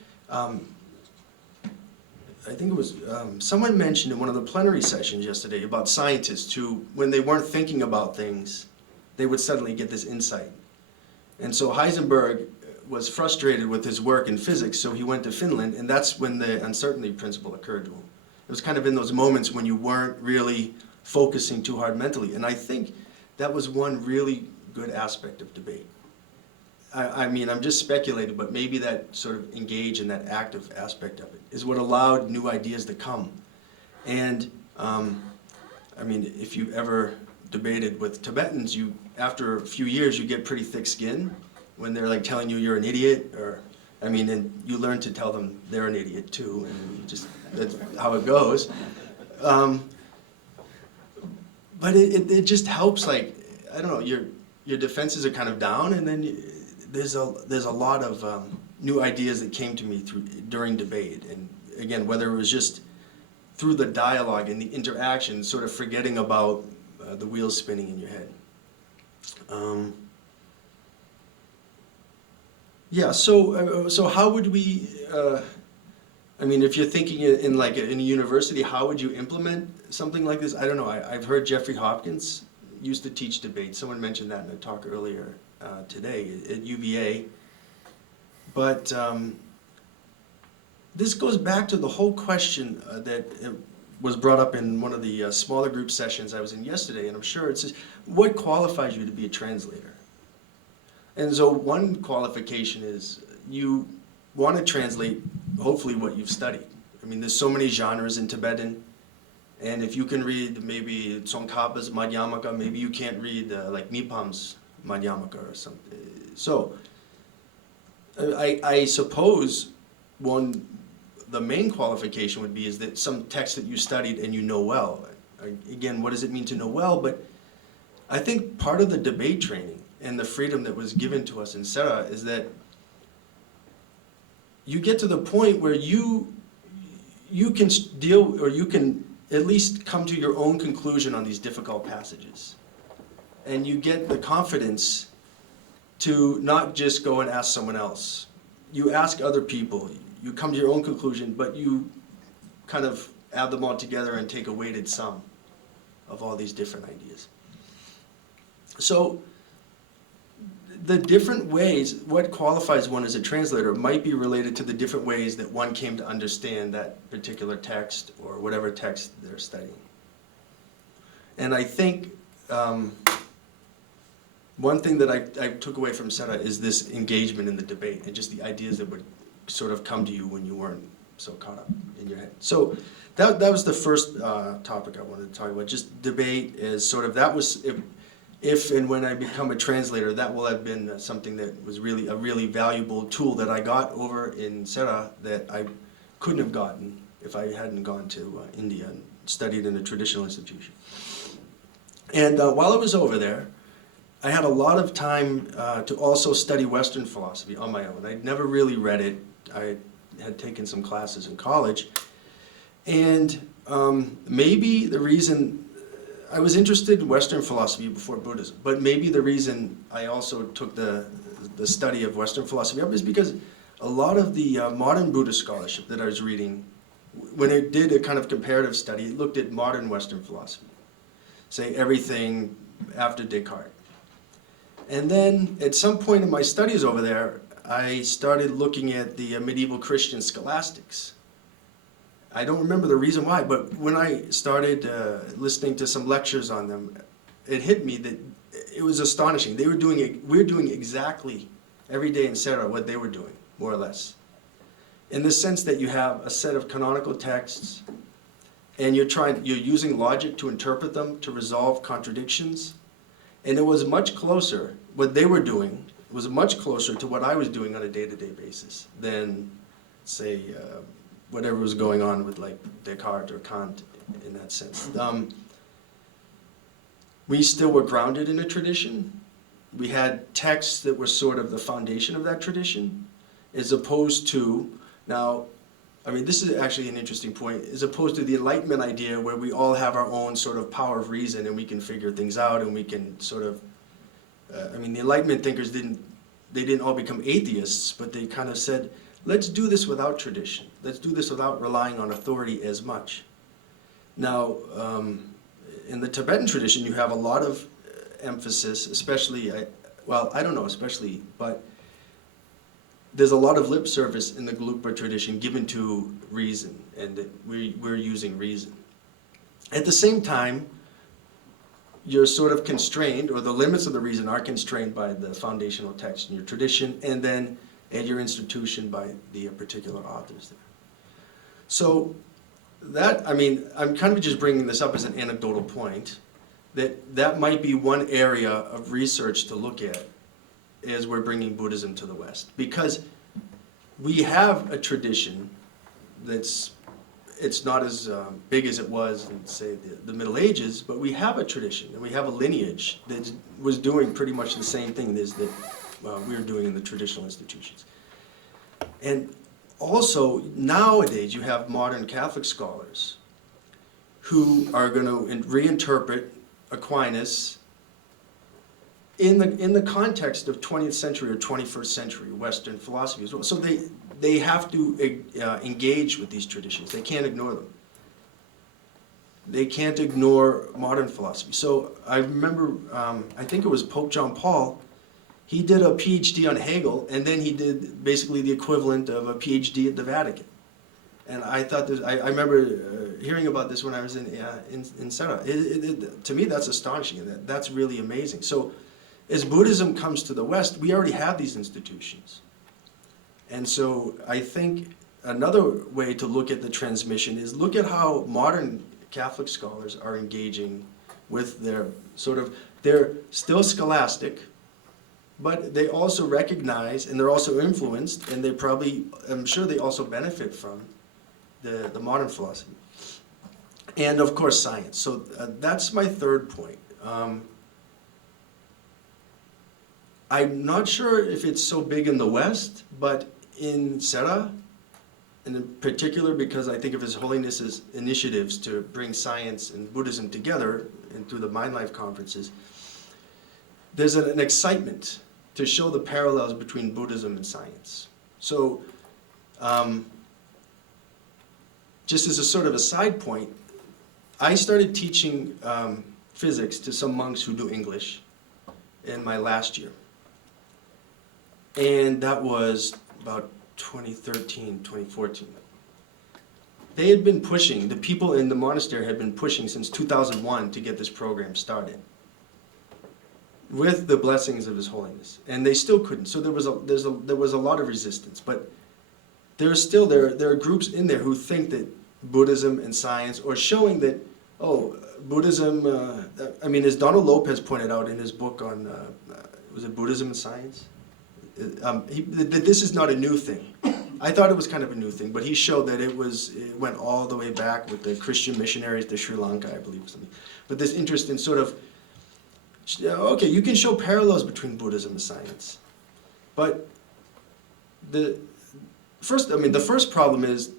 it was someone mentioned in one of the plenary sessions yesterday about scientists who, when they weren't thinking about things, they would suddenly get this insight. And so Heisenberg was frustrated with his work in physics, so he went to Finland, and that's when the uncertainty principle occurred to him. It was kind of in those moments when you weren't really focusing too hard mentally. And I think that was one really good aspect of debate. I mean, I'm just speculating, but maybe that sort of engage in that active aspect of it is what allowed new ideas to come. And I mean, if you ever debated with Tibetans, after a few years, you get pretty thick skin when they're like telling you you're an idiot, or, I mean, and you learn to tell them they're an idiot too, and just, that's how it goes. But it just helps, like, I don't know, your defenses are kind of down, and then there's a lot of new ideas that came to me during debate. And again, whether it was just through the dialogue and the interaction, sort of forgetting about the wheels spinning in your head. Yeah, so how would we, I mean, if you're thinking in a university, how would you implement something like this? I don't know, I've heard Jeffrey Hopkins used to teach debate. Someone mentioned that in a talk earlier today at UVA. But this goes back to the whole question that was brought up in one of the smaller group sessions I was in yesterday, and I'm sure it's just, what qualifies you to be a translator? And so one qualification is you want to translate, hopefully, what you've studied. I mean, there's so many genres in Tibetan, and if you can read maybe Tsongkhapa's Madhyamaka, maybe you can't read like Mipam's Madhyamaka or something. So I suppose the main qualification would be is that some text that you studied and you know well. Again, what does it mean to know well? But I think part of the debate training and the freedom that was given to us in Sera is that you get to the point where you can deal, or you can at least come to your own conclusion on these difficult passages. And you get the confidence to not just go and ask someone else. You ask other people, you come to your own conclusion, but you kind of add them all together and take a weighted sum of all these different ideas. So the different ways, what qualifies one as a translator might be related to the different ways that one came to understand that particular text or whatever text they're studying. And I think one thing that I took away from Sera is this engagement in the debate and just the ideas that would sort of come to you when you weren't so caught up in your head. So that was the first topic I wanted to talk about. Just debate is sort of, that was, if and when I become a translator, that will have been something that was really a really valuable tool that I got over in Sera that I couldn't have gotten if I hadn't gone to India and studied in a traditional institution. And while I was over there, I had a lot of time to also study Western philosophy on my own. I'd never really read it. I had taken some classes in college. And maybe the reason I was interested in Western philosophy before Buddhism, but maybe the reason I also took the study of Western philosophy up is because a lot of the modern Buddhist scholarship that I was reading, when it did a kind of comparative study, it looked at modern Western philosophy, say everything after Descartes. And then at some point in my studies over there, I started looking at the medieval Christian scholastics. I don't remember the reason why, but when I started listening to some lectures on them, it hit me that it was astonishing. They were doing it, we're doing exactly every day in Sera what they were doing, more or less. In the sense that you have a set of canonical texts, and you're using logic to interpret them, to resolve contradictions. And it was much closer, what they were doing was much closer to what I was doing on a day-to-day basis than, say, whatever was going on with like Descartes or Kant in that sense. We still were grounded in a tradition. We had texts that were sort of the foundation of that tradition, as opposed to, now, I mean, this is actually an interesting point, as opposed to the Enlightenment idea where we all have our own sort of power of reason and we can figure things out and we can sort of, I mean, the Enlightenment thinkers didn't all become atheists, but they kind of said, let's do this without tradition. Let's do this without relying on authority as much. Now, in the Tibetan tradition, you have a lot of emphasis, especially, well, I don't know especially, but there's a lot of lip service in the Gelugpa tradition given to reason, and that we're using reason. At the same time, you're sort of constrained, or the limits of the reason are constrained by the foundational text in your tradition, and then at your institution by the particular authors there. So that, I mean, I'm kind of just bringing this up as an anecdotal point, that might be one area of research to look at as we're bringing Buddhism to the West. Because we have a tradition it's not as big as it was in, say, the Middle Ages, but we have a tradition, and we have a lineage that was doing pretty much the same thing as that we're doing in the traditional institutions. And also, nowadays, you have modern Catholic scholars who are going to reinterpret Aquinas in the context of 20th century or 21st century Western philosophy as well. So they have to engage with these traditions. They can't ignore them. They can't ignore modern philosophy. So I remember, I think it was Pope John Paul, he did a PhD on Hegel, and then he did basically the equivalent of a PhD at the Vatican. And I thought this, I remember hearing about this when I was in Sera. To me, that's astonishing, and that's really amazing. So as Buddhism comes to the West, we already have these institutions. And so I think another way to look at the transmission is look at how modern Catholic scholars are engaging with their they're still scholastic, but they also recognize, and they're also influenced, and they probably, I'm sure they also benefit from the modern philosophy. And of course science. So that's my third point. I'm not sure if it's so big in the West, but in Sera, and in particular because I think of His Holiness's initiatives to bring science and Buddhism together and through the Mind Life conferences, there's an excitement to show the parallels between Buddhism and science. So, just as a sort of a side point, I started teaching physics to some monks who do English in my last year. And that was about 2013, 2014. They had been pushing, the people in the monastery had been pushing since 2001 to get this program started, with the blessings of His Holiness. And they still couldn't. So there was a lot of resistance. But there are groups in there who think that Buddhism and science, or showing that, Buddhism, I mean, as Donald Lopez pointed out in his book on, was it Buddhism and Science? That this is not a new thing. I thought it was kind of a new thing, but he showed that it went all the way back with the Christian missionaries to Sri Lanka, I believe, or something. But this interest in sort of, okay, you can show parallels between Buddhism and science. But the first problem is,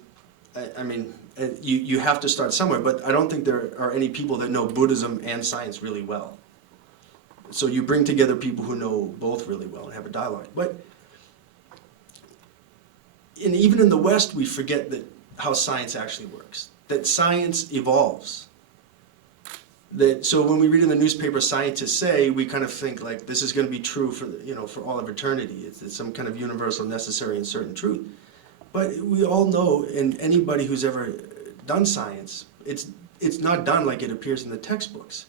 you have to start somewhere, but I don't think there are any people that know Buddhism and science really well. So you bring together people who know both really well and have a dialogue. But even in the West, we forget how science actually works. That science evolves. So when we read in the newspaper, scientists say, we kind of think like this is going to be true for all of eternity. It's some kind of universal, necessary, and certain truth. But we all know, and anybody who's ever done science, it's not done like it appears in the textbooks.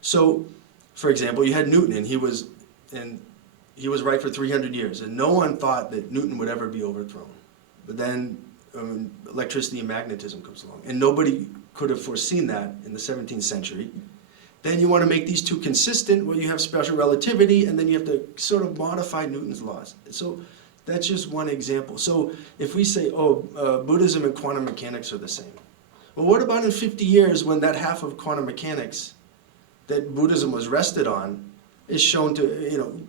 So, for example, you had Newton, and he was right for 300 years, and no one thought that Newton would ever be overthrown. But then electricity and magnetism comes along, and nobody could have foreseen that in the 17th century. Then you want to make these two consistent, well, you have special relativity, and then you have to sort of modify Newton's laws. So that's just one example. So if we say, Buddhism and quantum mechanics are the same. Well, what about in 50 years when that half of quantum mechanics that Buddhism was rested on is shown to,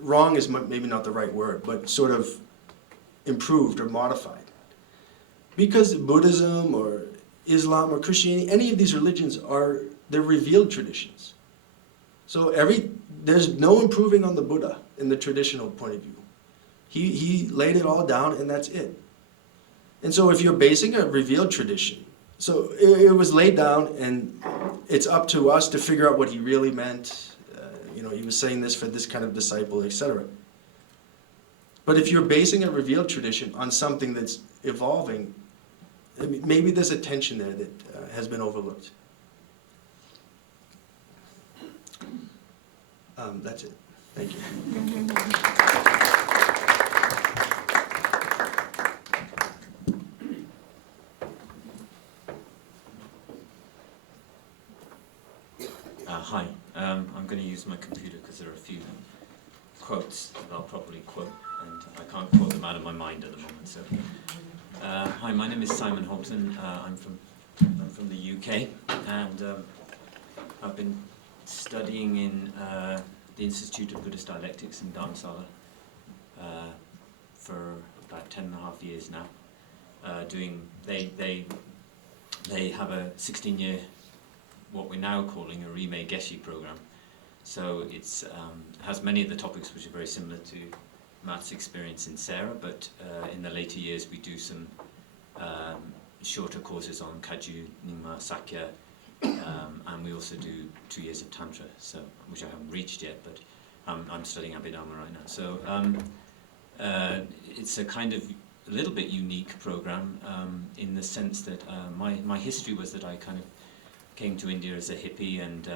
wrong is maybe not the right word, but sort of improved or modified? because Buddhism or Islam or Christianity, any of these religions they're revealed traditions. So there's no improving on the Buddha in the traditional point of view. He laid it all down and that's it. And so if you're basing a revealed tradition, so it was laid down and it's up to us to figure out what he really meant. He was saying this for this kind of disciple, etc. But if you're basing a revealed tradition on something that's evolving, maybe there's a tension there that has been overlooked. That's it. Thank you. Hi, I'm going to use my computer because there are a few quotes that I'll probably quote, and I can't quote them out of my mind at the moment. So, hi, my name is Simon Houlton. I'm from the UK, and I've been studying in the Institute of Buddhist Dialectics in Dharamsala for about 10.5 years now. They have a 16-year, what we're now calling a Rime Geshe program. So it has many of the topics which are very similar to Matt's experience in Sera, but in the later years we do some shorter courses on Kagyu, Nyingma, Sakya, and we also do 2 years of Tantra, which I haven't reached yet, but I'm studying Abhidharma right now. So it's a kind of a little bit unique program in the sense that my history was that I kind of came to India as a hippie and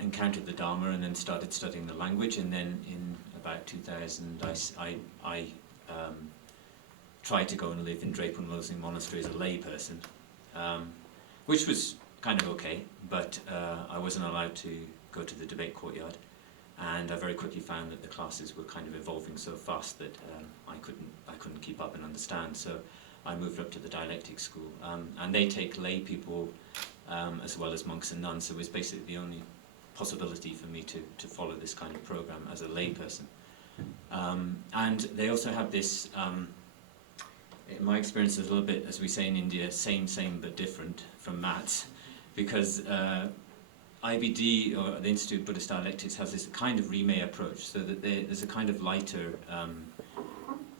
encountered the Dharma and then started studying the language, and then in about 2000 I tried to go and live in Drikung Kagyu Monastery as a lay person, which was kind of okay, but I wasn't allowed to go to the debate courtyard, and I very quickly found that the classes were kind of evolving so fast that I couldn't keep up and understand. So I moved up to the dialectics school, and they take lay people as well as monks and nuns, so it was basically the only possibility for me to follow this kind of program as a lay person. And they also have this, in my experience, is a little bit, as we say in India, same but different from Matt's, because IBD, or the Institute of Buddhist Dialectics, has this kind of Rime approach, so that there's a kind of lighter,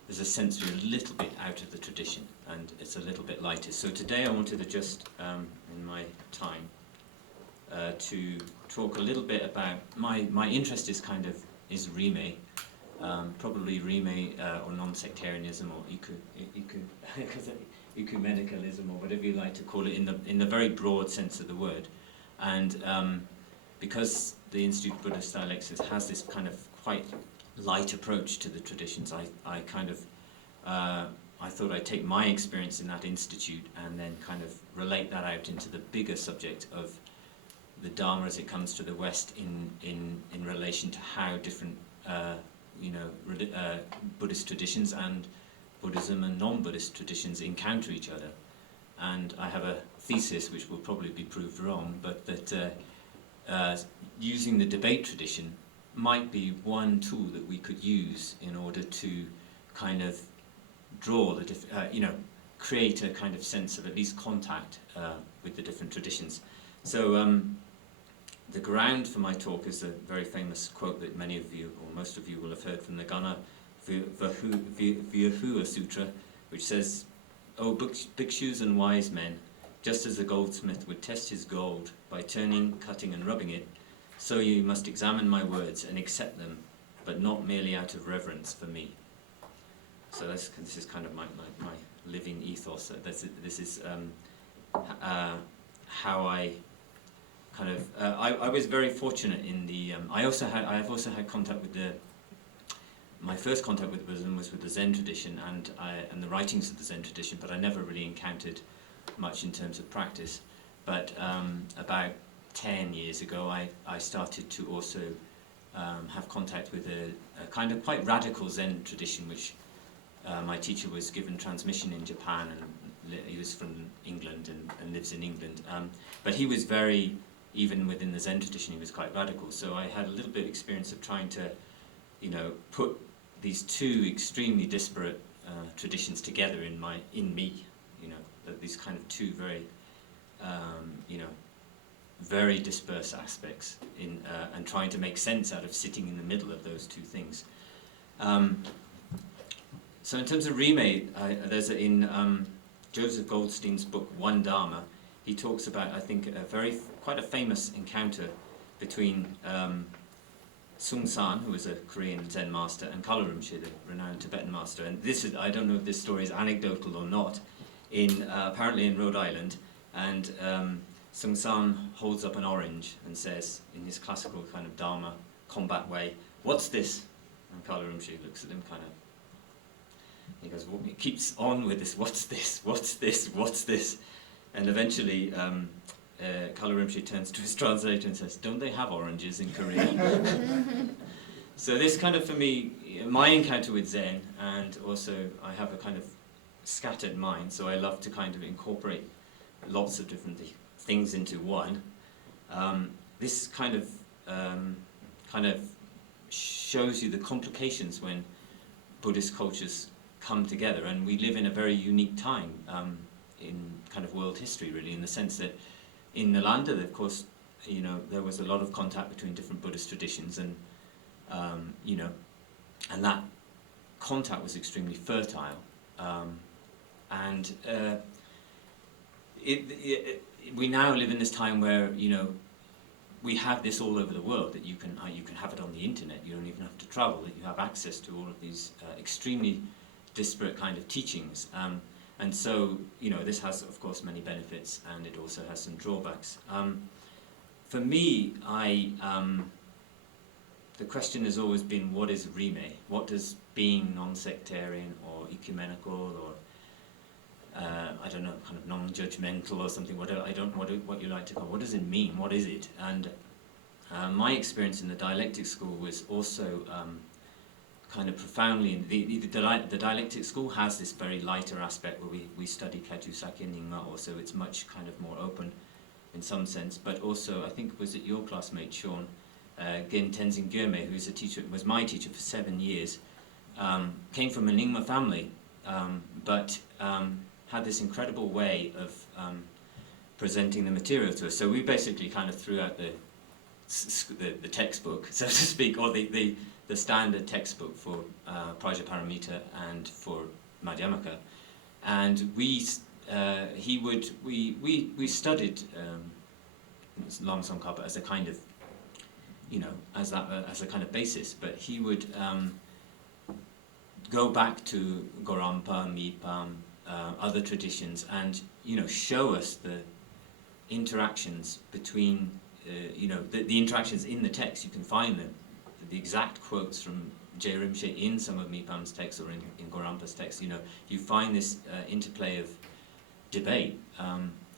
there's a sense you're a little bit out of the tradition, and it's a little bit lighter. So today I wanted to just, in my time, to talk a little bit about, my interest is Rime, probably Rime or non-sectarianism or ecumenicalism or whatever you like to call it in the very broad sense of the word. And because the Institute of Buddhist Dialectics has this kind of quite light approach to the traditions, I thought I'd take my experience in that institute and then kind of relate that out into the bigger subject of the Dharma as it comes to the West in relation to how different Buddhist traditions and Buddhism and non-Buddhist traditions encounter each other. And I have a thesis which will probably be proved wrong, but that using the debate tradition might be one tool that we could use in order to kind of draw create a kind of sense of at least contact with the different traditions. So the ground for my talk is a very famous quote that many of you, or most of you, will have heard from the Ghana Vyahua Sutra, which says, "O bhikshus and wise men, just as a goldsmith would test his gold by turning, cutting and rubbing it, so you must examine my words and accept them, but not merely out of reverence for me." So this is kind of my living ethos. This is how I kind of I was very fortunate in the I've also had contact with my first contact with Buddhism was with the Zen tradition and the writings of the Zen tradition, but I never really encountered much in terms of practice. But about 10 years ago I started to also have contact with a kind of quite radical Zen tradition, which my teacher was given transmission in Japan, and he was from England and lives in England. But he was very, even within the Zen tradition, he was quite radical. So I had a little bit of experience of trying to, put these two extremely disparate traditions together in me, you know, these kind of two very, you know, very dispersed aspects and trying to make sense out of sitting in the middle of those two things. So in terms of Rime, there's in Joseph Goldstein's book One Dharma, he talks about, I think, quite a famous encounter between Sung San, who was a Korean Zen master, and Kala Rinpoche, the renowned Tibetan master. And this is, I don't know if this story is anecdotal or not, apparently in Rhode Island, and Sung San holds up an orange and says, in his classical kind of Dharma combat way, "What's this?" And Kala Rinpoche looks at him kind of, he goes, well, he keeps on with this, "What's this? What's this? What's this?" And eventually, Kala Rinpoche turns to his translator and says, "Don't they have oranges in Korea?" So this kind of, for me, my encounter with Zen, and also I have a kind of scattered mind, so I love to kind of incorporate lots of different things into one. This kind of shows you the complications when Buddhist cultures come together, and we live in a very unique time in kind of world history, really, in the sense that in Nalanda, of course, you know, there was a lot of contact between different Buddhist traditions, and you know, and that contact was extremely fertile, and we now live in this time where, you know, we have this all over the world, that you can have it on the internet. You don't even have to travel. That you have access to all of these extremely disparate kind of teachings. And so, you know, this has, of course, many benefits, and it also has some drawbacks. For me, the question has always been, what is Rime? What does being non-sectarian or ecumenical or, I don't know, kind of non-judgmental or something, whatever, I don't know what you like to call it, what does it mean? What is it? And my experience in the dialectic school was also kind of profoundly, the dialectic school has this very lighter aspect where we study Kagyu Sakya Nyingma also, it's much kind of more open in some sense, but also, I think, was it your classmate, Sean, Gen Tenzin Gyurme, who's a teacher, was my teacher for 7 years, came from a Nyingma family, but had this incredible way of presenting the material to us. So we basically kind of threw out the textbook, so to speak, or the standard textbook for Prajaparamita and for Madhyamaka, and we studied Lama Tsongkhapa as a kind of, you know, as a kind of basis, but he would go back to Gorampa, Mipam, other traditions, and, you know, show us the interactions between, you know, the interactions in the text. You can find the exact quotes from Je Rinpoche in some of Mipam's texts or in Gorampa's text. You know, you find this interplay of debate,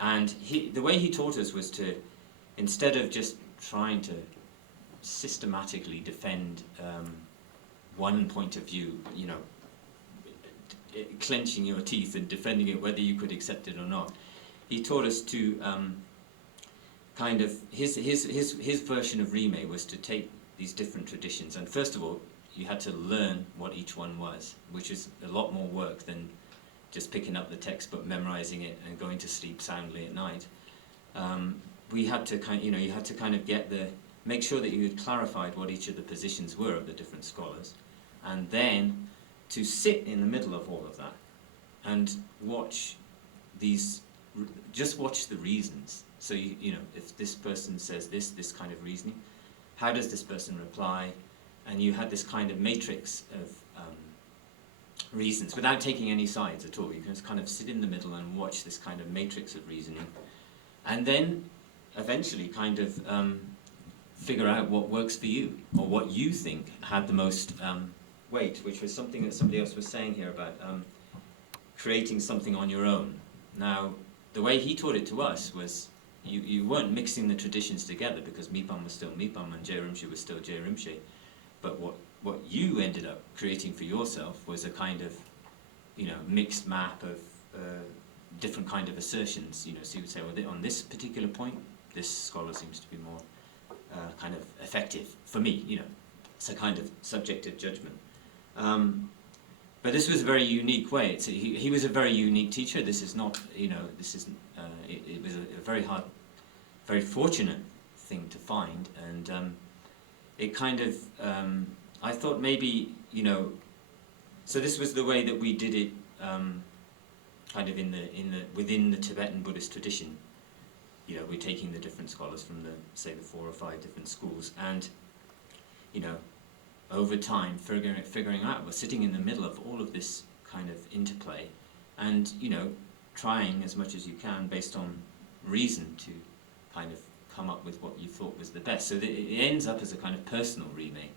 and the way he taught us was to, instead of just trying to systematically defend one point of view, you know, clenching your teeth and defending it whether you could accept it or not, he taught us to kind of, his version of Rime was to take these different traditions, and first of all, you had to learn what each one was, which is a lot more work than just picking up the textbook, memorizing it, and going to sleep soundly at night. We had to kind, you know, you had to kind of make sure that you had clarified what each of the positions were of the different scholars, and then to sit in the middle of all of that and watch just watch the reasons. So you know, if this person says this kind of reasoning, how does this person reply? And you had this kind of matrix of reasons without taking any sides at all. You can just kind of sit in the middle and watch this kind of matrix of reasoning, and then eventually kind of figure out what works for you, or what you think had the most weight, which was something that somebody else was saying here about creating something on your own. Now, the way he taught it to us was you weren't mixing the traditions together, because Mipam was still Mipam and Je Rinpoche was still Je Rinpoche, but what you ended up creating for yourself was a kind of, you know, mixed map of different kind of assertions. You know, so you would say, well, on this particular point, this scholar seems to be more kind of effective for me. You know, it's a kind of subjective judgment. but this was a very unique way. He was a very unique teacher. This is not, this isn't. It was a very hard, very fortunate thing to find, and it kind of. I thought maybe so this was the way that we did it, kind of within the Tibetan Buddhist tradition. We're taking the different scholars from the 4 or 5 different schools, and over time figuring out, we're sitting in the middle of all of this kind of interplay, and trying as much as you can based on reason to kind of come up with what you thought was the best. So that it ends up as a kind of personal remake,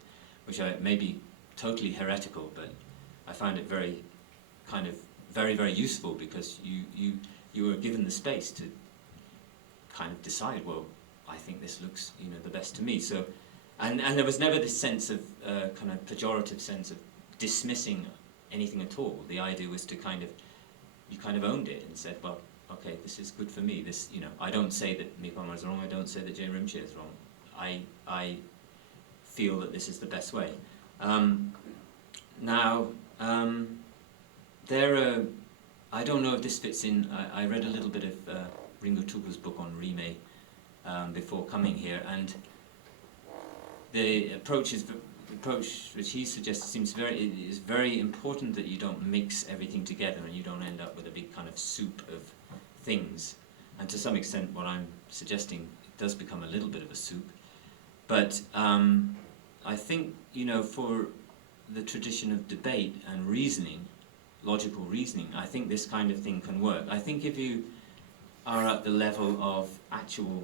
which may be totally heretical, but I found it very very useful, because you were given the space to kind of decide, well, I think this looks the best to me. So and there was never this sense of kind of pejorative sense of dismissing anything at all. The idea was to you kind of owned it and said, well, okay, this is good for me. This, I don't say that Mipama is wrong. I don't say that J. Rinpoche is wrong. I feel that this is the best way. I don't know if this fits in. I read a little bit of Ringo Tuku's book on Rime before coming here, and the approach which he suggests seems is very important, that you don't mix everything together and you don't end up with a big kind of soup of things. And to some extent, what I'm suggesting, it does become a little bit of a soup. But I think for the tradition of debate and reasoning, logical reasoning, I think this kind of thing can work. I think if you are at the level of actual,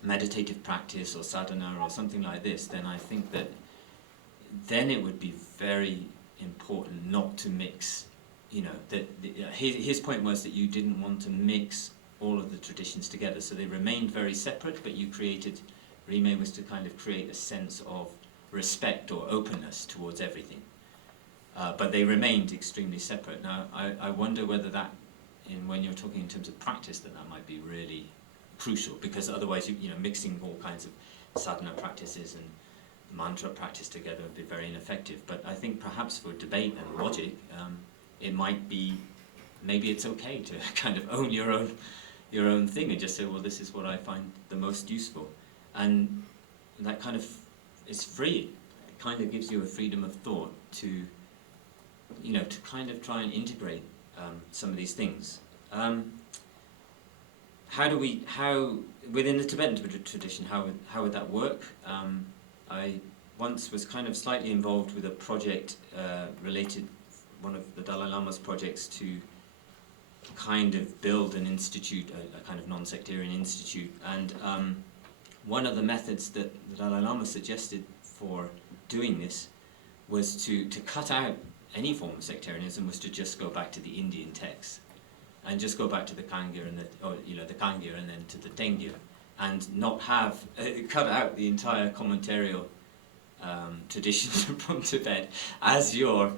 meditative practice or sadhana or something like this, then I think that then it would be very important not to mix, his point was that you didn't want to mix all of the traditions together, so they remained very separate, but you created, Rime was to kind of create a sense of respect or openness towards everything. But they remained extremely separate. Now, I wonder whether that, when you're talking in terms of practice, that might be really crucial, because otherwise, mixing all kinds of sadhana practices and mantra practice together would be very ineffective. But I think perhaps for debate and logic, it might be, maybe it's okay to kind of own your own thing and just say, well, this is what I find the most useful. And that kind of is free. It kind of gives you a freedom of thought to kind of try and integrate some of these things. How within the Tibetan tradition, how would that work? I once was kind of slightly involved with a project one of the Dalai Lama's projects to kind of build an institute, a kind of non-sectarian institute, and one of the methods that the Dalai Lama suggested for doing this was to cut out any form of sectarianism, was to just go back to the Indian texts, and just go back to the Kangyur and the Kangyur and then to the Tengyur, and not have cut out the entire commentarial tradition from Tibet as your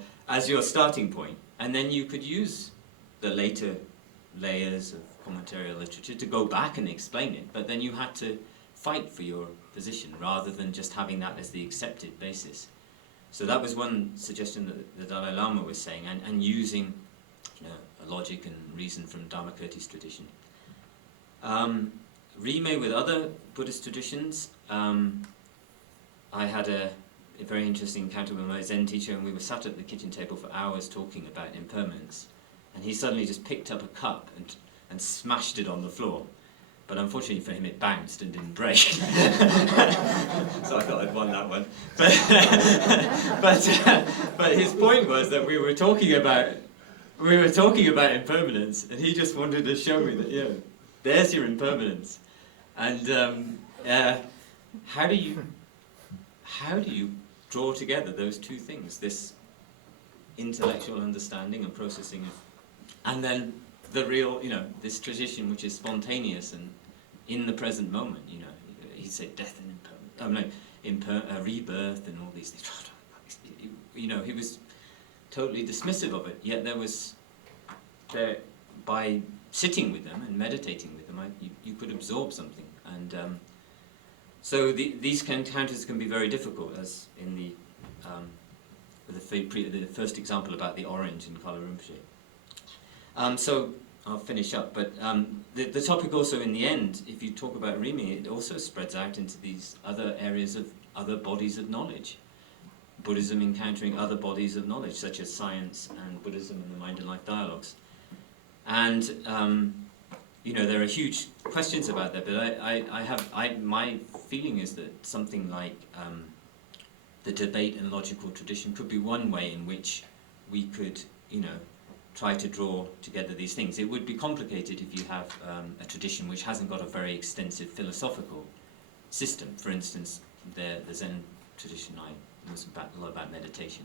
starting point, and then you could use the later layers of commentarial literature to go back and explain it, but then you had to fight for your position rather than just having that as the accepted basis. So that was one suggestion that the Dalai Lama was saying, and using a logic and reason from Dharmakirti's tradition. Rime with other Buddhist traditions, I had a very interesting encounter with my Zen teacher, and we were sat at the kitchen table for hours talking about impermanence, and he suddenly just picked up a cup and smashed it on the floor. But unfortunately for him, it bounced and didn't break. So I thought I'd won that one. But his point was that we were talking about impermanence, and he just wanted to show me that there's your impermanence. And how do you draw together those two things? This intellectual understanding and processing of, and then the real, this tradition which is spontaneous and in the present moment. He said death and rebirth and all these things. He was totally dismissive of it. Yet by sitting with them and meditating with them, you could absorb something. And so these encounters can be very difficult, as in the first example about the orange in Kuala Lumpur. So I'll finish up, but the topic also in the end, if you talk about Rimi, it also spreads out into these other areas of other bodies of knowledge. Buddhism encountering other bodies of knowledge, such as science and Buddhism and the Mind and Life dialogues. And you know, there are huge questions about that, but my feeling is that something like the debate and logical tradition could be one way in which we could, you know, try to draw together these things. It would be complicated if you have a tradition which hasn't got a very extensive philosophical system. For instance, the Zen tradition, I was a lot about meditation,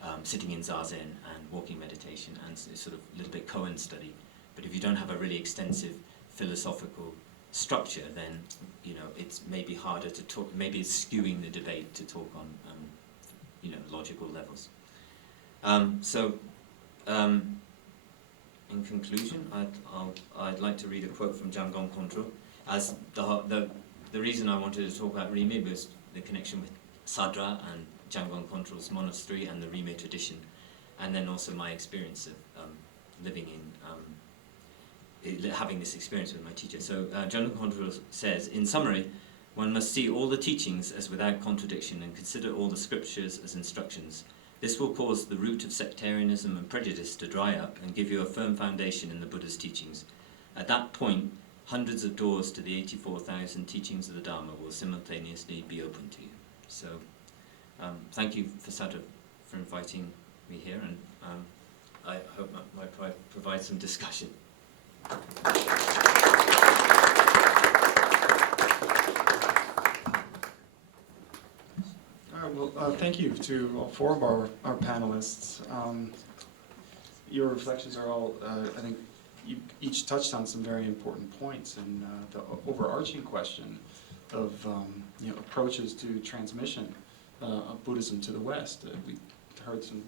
and sitting in zazen and walking meditation, and sort of a little bit koan study. But if you don't have a really extensive philosophical structure, then, you know, it's maybe harder to talk. Maybe it's skewing the debate to talk on, you know, logical levels. In conclusion, I'd like to read a quote from Drikung Kagyu. As the reason I wanted to talk about Rime was the connection with Tsadra and Drikung Kagyu's monastery and the Rime tradition, and then also my experience of living in, having this experience with my teacher. So Drikung Kagyu says, in summary, one must see all the teachings as without contradiction and consider all the scriptures as instructions. This will cause the root of sectarianism and prejudice to dry up and give you a firm foundation in the Buddha's teachings. At that point, hundreds of doors to the 84,000 teachings of the Dharma will simultaneously be open to you. So, thank you for Sera for inviting me here, and I hope my provide some discussion. Well, thank you to all four of our panelists. Your reflections are all, I think, you each touched on some very important points, and the overarching question of you know, approaches to transmission of Buddhism to the West. We heard some,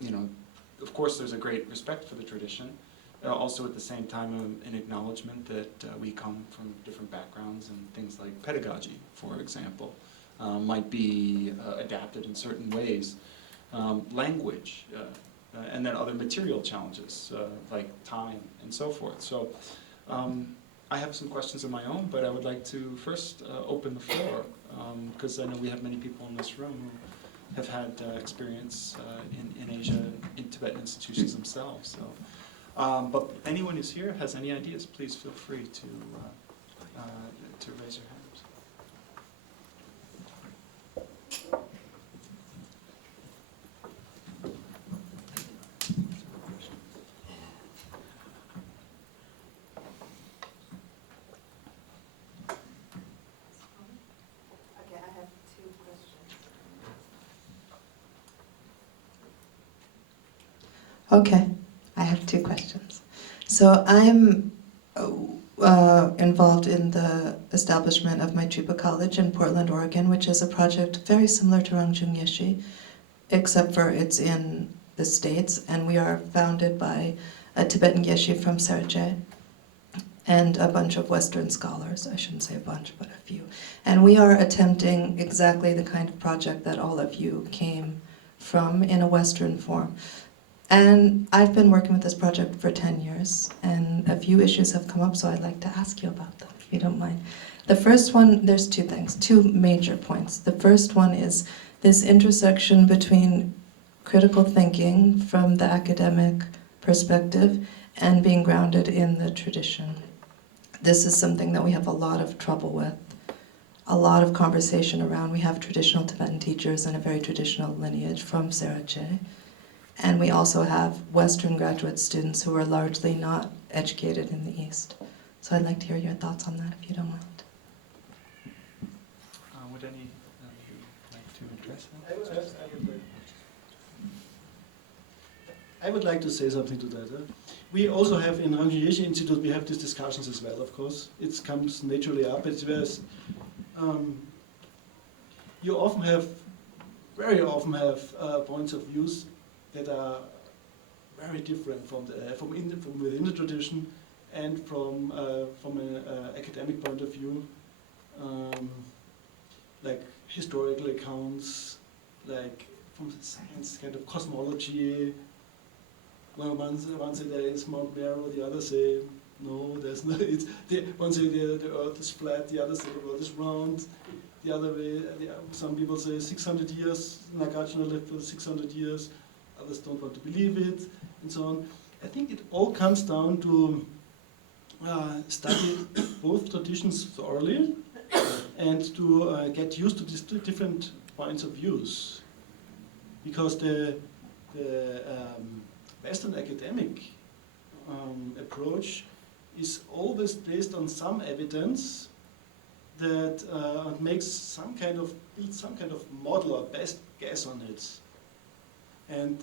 you know, of course there's a great respect for the tradition, also at the same time an acknowledgement that we come from different backgrounds, and things like pedagogy, for example, might be adapted in certain ways. Language, and then other material challenges like time and so forth. So I have some questions of my own, but I would like to first open the floor, because I know we have many people in this room who have had experience in Asia, in Tibetan institutions themselves. So, but anyone who's here has any ideas, please feel free to raise your hand. Okay, I have two questions. So I'm involved in the establishment of my Drikung College in Portland, Oregon, which is a project very similar to Rangjung Yeshe, except for it's in the States, and we are founded by a Tibetan Yeshe from Sera Je and a bunch of Western scholars. I shouldn't say a bunch, but a few. And we are attempting exactly the kind of project that all of you came from in a Western form. And I've been working with this project for 10 years, and a few issues have come up, so I'd like to ask you about them, if you don't mind. The first one, there's two things, two major points. The first one is this intersection between critical thinking from the academic perspective and being grounded in the tradition. This is something that we have a lot of trouble with, a lot of conversation around. We have traditional Tibetan teachers and a very traditional lineage from Sera Je. And we also have Western graduate students who are largely not educated in the East. So I'd like to hear your thoughts on that, if you don't mind. Would any of you like to address that? I would like to say something to that. We also have in Rangjung Yeshe Institute, we have these discussions as well, of course. It comes naturally up. It's whereas you often have, very often have points of views that are very different from within the tradition and from an academic point of view, like historical accounts, like from the science kind of cosmology. Well, one say there is Mount Meru, the other say no, there's no. One say the Earth is flat, the other say the world is round. The other way, some people say 600 years. Nagarjuna lived for 600 years. Others don't want to believe it, and so on. I think it all comes down to study both traditions thoroughly and to get used to these different points of views. Because the Western academic approach is always based on some evidence that makes builds some kind of model or best guess on it. And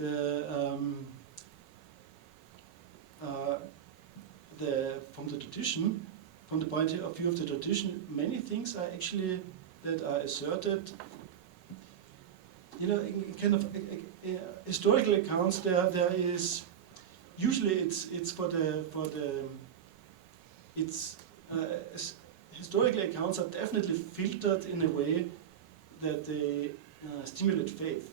from the tradition, from the point of view of the tradition, many things are actually that are asserted. In kind of historical accounts, there is usually historical accounts are definitely filtered in a way that they stimulate faith,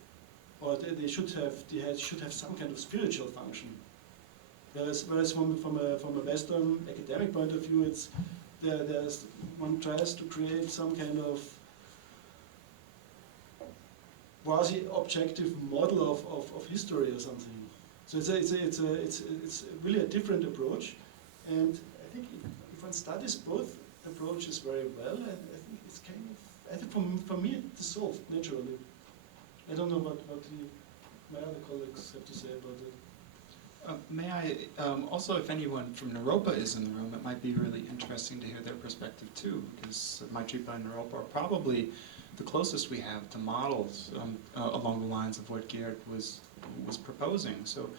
or they should have some kind of spiritual function. Whereas from a Western academic point of view, one tries to create some kind of quasi-objective model of history or something. So it's really a different approach, and I think if one studies both approaches very well, I think it's kind of, I think for me it dissolved naturally. I don't know what my other colleagues have to say about it. May I, also if anyone from Naropa is in the room, it might be really interesting to hear their perspective too, because Maitripa and Naropa are probably the closest we have to models along the lines of what Gerd was proposing. So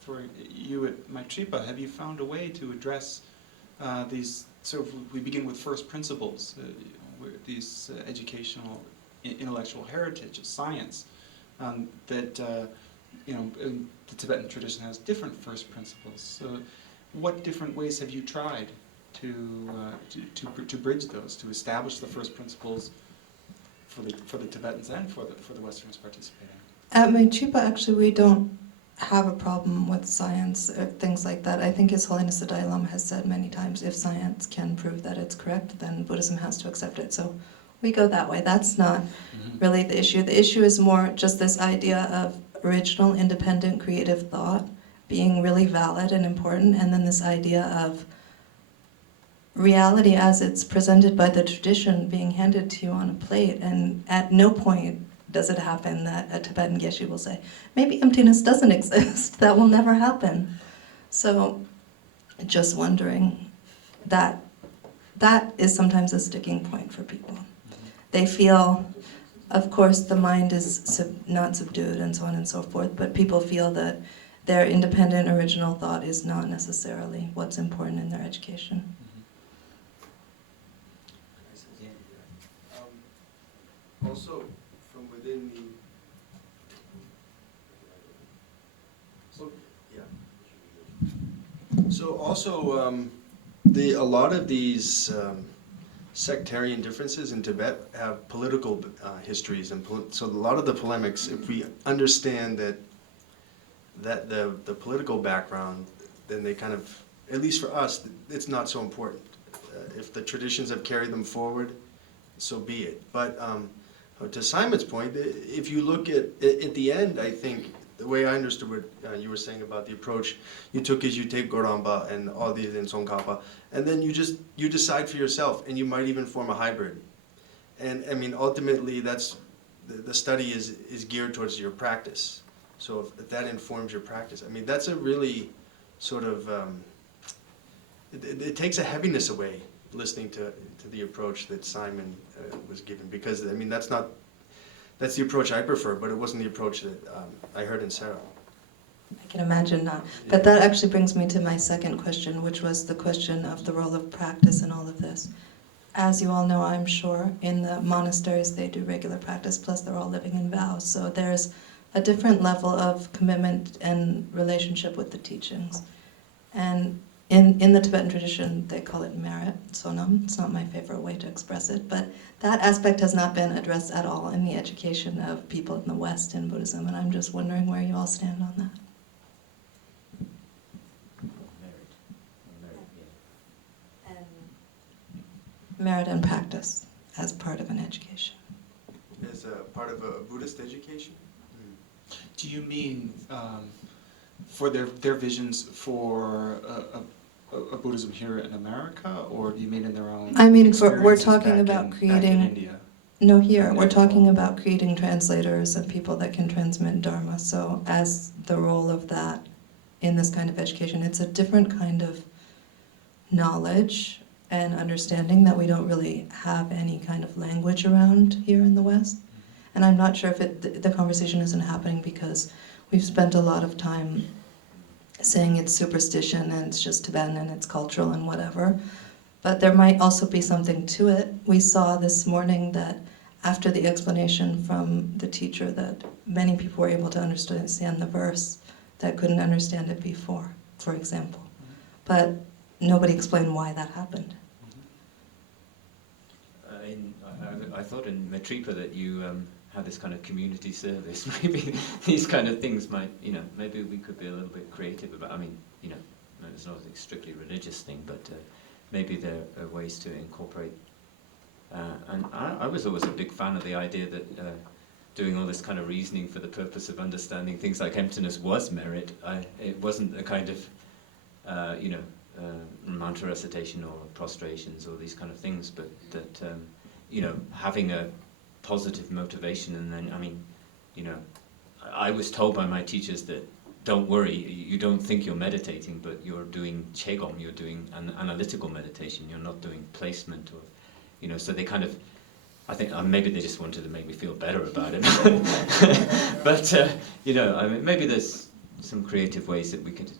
for you at Maitripa, have you found a way to address these, so if we begin with first principles, these educational, intellectual heritage of science, that the Tibetan tradition has different first principles. So what different ways have you tried to bridge those, to establish the first principles for the Tibetans and for the Westerners participating? At Maitripa, actually, we don't have a problem with science or things like that. I think His Holiness the Dalai Lama has said many times, if science can prove that it's correct, then Buddhism has to accept it. So we go that way. That's not really the issue. The issue is more just this idea of original, independent, creative thought being really valid and important, and then this idea of reality as it's presented by the tradition being handed to you on a plate, and at no point does it happen that a Tibetan Geshe will say, maybe emptiness doesn't exist, that will never happen. So just wondering, that is sometimes a sticking point for people. They feel, of course, the mind is not subdued and so on and so forth, but people feel that their independent original thought is not necessarily what's important in their education. Also, from within so also a lot of these sectarian differences in Tibet have political histories, and so a lot of the polemics, if we understand that the political background, then they kind of, at least for us, it's not so important. If the traditions have carried them forward, so be it. But to Simon's point, if you look at the end, I think the way I understood what you were saying about the approach you took is you take Goramba and all these in Tsongkhapa, and then you decide for yourself, and you might even form a hybrid. And I mean, ultimately, that's the study is geared towards your practice. So if that informs your practice, I mean, that's a really sort of it takes a heaviness away listening to the approach that Simon was given, because I mean that's the approach I prefer, but it wasn't the approach that I heard in Sera. I can imagine not. But that actually brings me to my second question, which was the question of the role of practice in all of this. As you all know, I'm sure, in the monasteries they do regular practice, plus they're all living in vows. So there's a different level of commitment and relationship with the teachings. And in the Tibetan tradition, they call it merit, sonam. It's not my favorite way to express it, but that aspect has not been addressed at all in the education of people in the West in Buddhism, and I'm just wondering where you all stand on that. Merit and practice as part of an education. As a part of a Buddhist education? Do you mean for their visions for a Buddhism here in America, or do you mean in their own? I mean, we're experiences talking back about in creating. India? No, here And we're Nepal. talking about creating translators and people that can transmit Dharma. So, as the role of that in this kind of education, it's a different kind of knowledge and understanding that we don't really have any kind of language around here in the West. And I'm not sure if the conversation isn't happening because we've spent a lot of time saying it's superstition and it's just Tibetan and it's cultural and whatever. But there might also be something to it. We saw this morning that after the explanation from the teacher that many people were able to understand the verse that couldn't understand it before, for example. But nobody explained why that happened. I thought in Matripa that you had this kind of community service. Maybe these kind of things might, maybe we could be a little bit creative about. I mean, it's not a strictly religious thing, but maybe there are ways to incorporate. And I was always a big fan of the idea that doing all this kind of reasoning for the purpose of understanding things like emptiness was merit. It wasn't a kind of, mantra recitation or prostrations or these kind of things, but that, having a positive motivation. And then, I was told by my teachers that don't worry, you don't think you're meditating, but you're doing qigong, you're doing an analytical meditation, you're not doing placement or, so they kind of, I think maybe they just wanted to make me feel better about it. But, maybe there's some creative ways that we could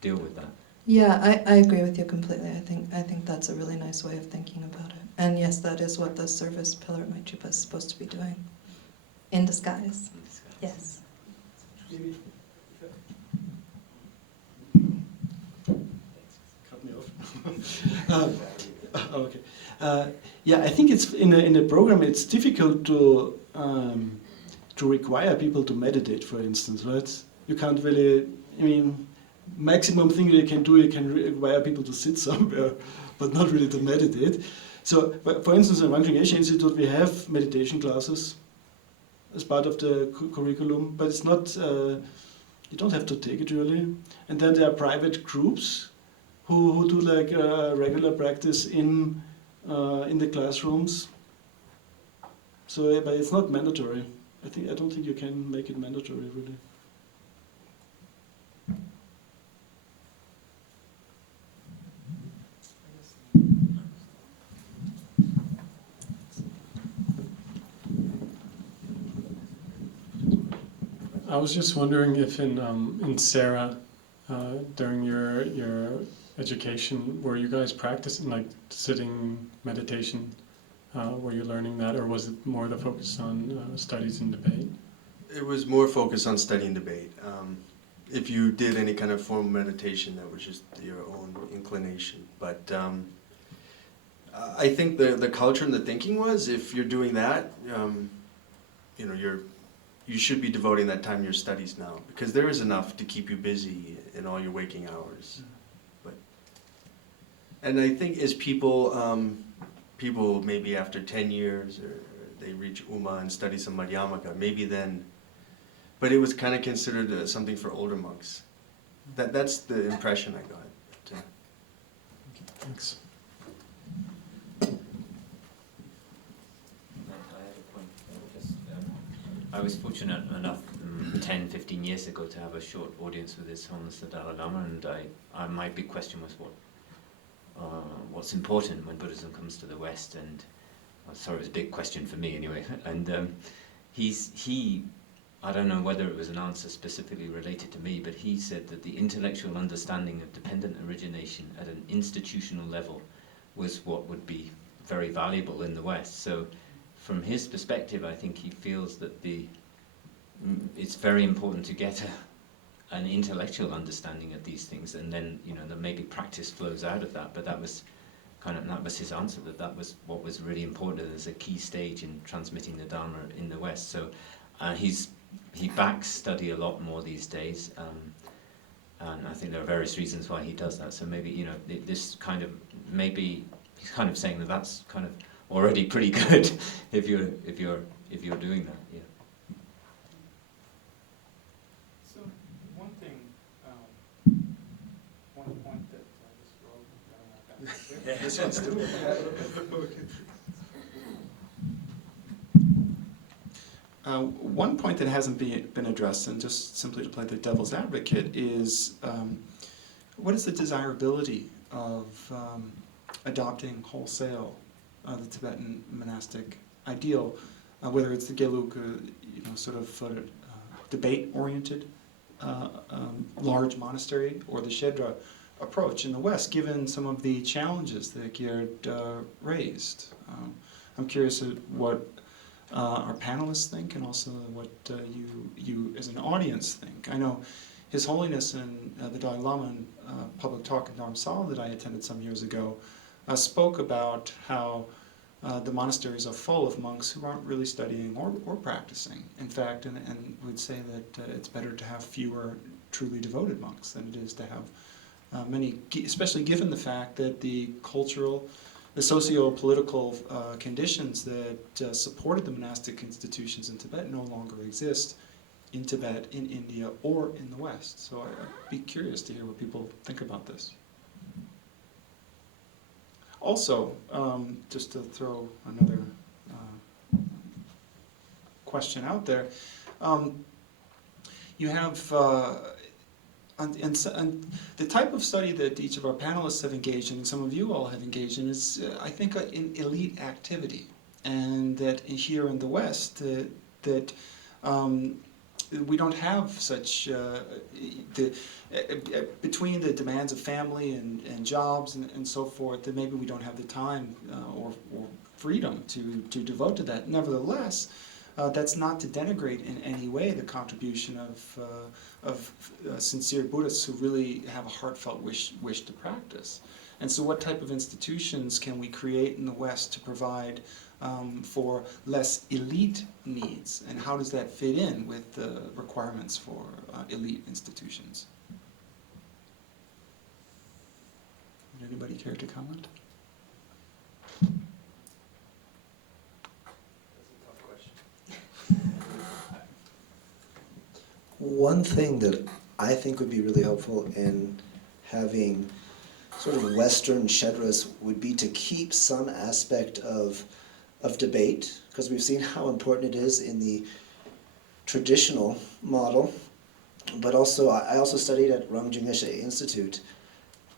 deal with that. Yeah, I agree with you completely. I think that's a really nice way of thinking about it. And yes, that is what the service pillar at Matripa is supposed to be doing. In disguise. Yes. Cut me off. Okay. I think it's in a program. It's difficult to require people to meditate, for instance, right? You can't really. Maximum thing you can do, you can require people to sit somewhere, but not really to meditate. So, for instance, at Rangjung Yeshe Institute, we have meditation classes as part of the curriculum, but it's not. You don't have to take it really. And then there are private groups who do like regular practice in the classrooms. So, but it's not mandatory. I don't think you can make it mandatory really. I was just wondering if in Sera, during your education, were you guys practicing like sitting meditation? Were you learning that, or was it more the focus on studies and debate? It was more focused on study and debate. If you did any kind of formal meditation, that was just your own inclination. But I think the culture and the thinking was, if you're doing that, you should be devoting that time to your studies now, because there is enough to keep you busy in all your waking hours. And I think as people maybe after 10 years, or they reach Uma and study some Madhyamaka, maybe then, but it was kind of considered something for older monks. That's the impression I got. Thanks. I was fortunate enough 10, 15 years ago to have a short audience with His Holiness the Dalai Lama, and my big question was what's important when Buddhism comes to the West, and sorry, it was a big question for me anyway. And I don't know whether it was an answer specifically related to me, but he said that the intellectual understanding of dependent origination at an institutional level was what would be very valuable in the West. So from his perspective, I think he feels that it's very important to get an intellectual understanding of these things, and then that maybe practice flows out of that. But that was his answer, that was what was really important as a key stage in transmitting the Dharma in the West. So he backs study a lot more these days, and I think there are various reasons why he does that. So maybe this kind of, maybe he's kind of saying that's kind of already pretty good if you're doing that. Yeah. So one thing, one point that This one's too. one point that hasn't been addressed, and just simply to play the devil's advocate, is what is the desirability of adopting wholesale the Tibetan monastic ideal, whether it's the Gelug, sort of debate-oriented large monastery, or the Shedra approach in the West, given some of the challenges that Gerd raised. I'm curious what our panelists think, and also what you as an audience think. I know His Holiness and the Dalai Lama in public talk in Dharamsala that I attended some years ago spoke about how the monasteries are full of monks who aren't really studying or practicing. In fact, and would say that it's better to have fewer truly devoted monks than it is to have many, especially given the fact that the socio-political conditions that supported the monastic institutions in Tibet no longer exist in Tibet, in India, or in the West. So I'd be curious to hear what people think about this. Also, just to throw another question out there, you have and the type of study that each of our panelists have engaged in, and some of you all have engaged in, is, I think, an elite activity. And that here in the West, that we don't have such, between the demands of family and jobs and so forth, that maybe we don't have the time or freedom to devote to that. Nevertheless, that's not to denigrate in any way the contribution of sincere Buddhists who really have a heartfelt wish to practice. And so what type of institutions can we create in the West to provide for less elite needs? And how does that fit in with the requirements for elite institutions? Would anybody care to comment? One thing that I think would be really helpful in having sort of Western Shedras would be to keep some aspect of debate, because we've seen how important it is in the traditional model. But also, I also studied at Rangjung Yeshe Institute,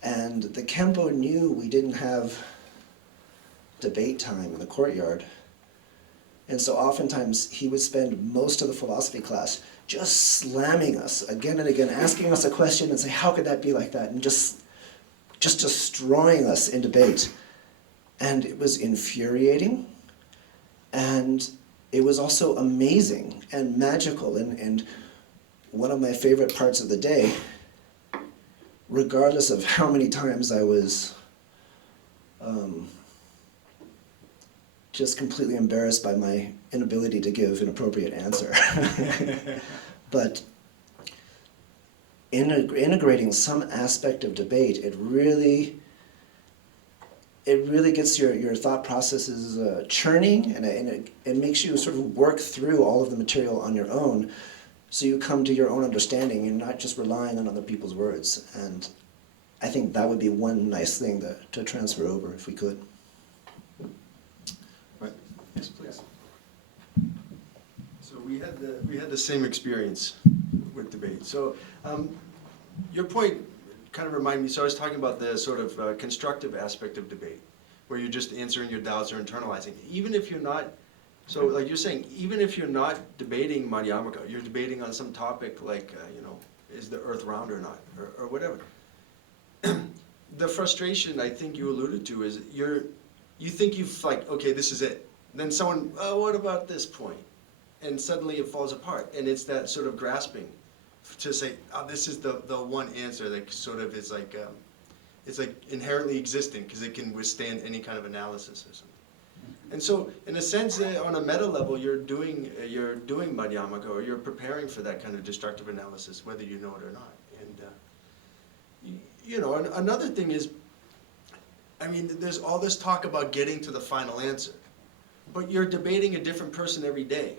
and the Khenpo knew we didn't have debate time in the courtyard. And so oftentimes he would spend most of the philosophy class just slamming us again and again, asking us a question and say, how could that be like that? And just destroying us in debate. And it was infuriating. And it was also amazing and magical. And one of my favorite parts of the day, regardless of how many times I was just completely embarrassed by my inability to give an appropriate answer. But integrating some aspect of debate, it really gets your thought processes churning, and it makes you sort of work through all of the material on your own, so you come to your own understanding and not just relying on other people's words. And I think that would be one nice thing to transfer over if we could. Yes, please. So we had the same experience with debate. So your point kind of reminded me. So I was talking about the sort of constructive aspect of debate, where you're just answering your doubts or internalizing. Even if you're not, so like you're saying, even if you're not debating Madhyamaka, you're debating on some topic like is the Earth round or not, or whatever. The frustration I think you alluded to is you think you've okay, this is it. Then someone, oh, what about this point? And suddenly it falls apart. And it's that sort of grasping to say, oh, this is the one answer that sort of is like, it's like inherently existent because it can withstand any kind of analysis or something. And so, in a sense, on a meta level, you're doing Madhyamaka, or you're preparing for that kind of destructive analysis, whether you know it or not. And you know, another thing is, I mean, there's all this talk about getting to the final answer, but you're debating a different person every day.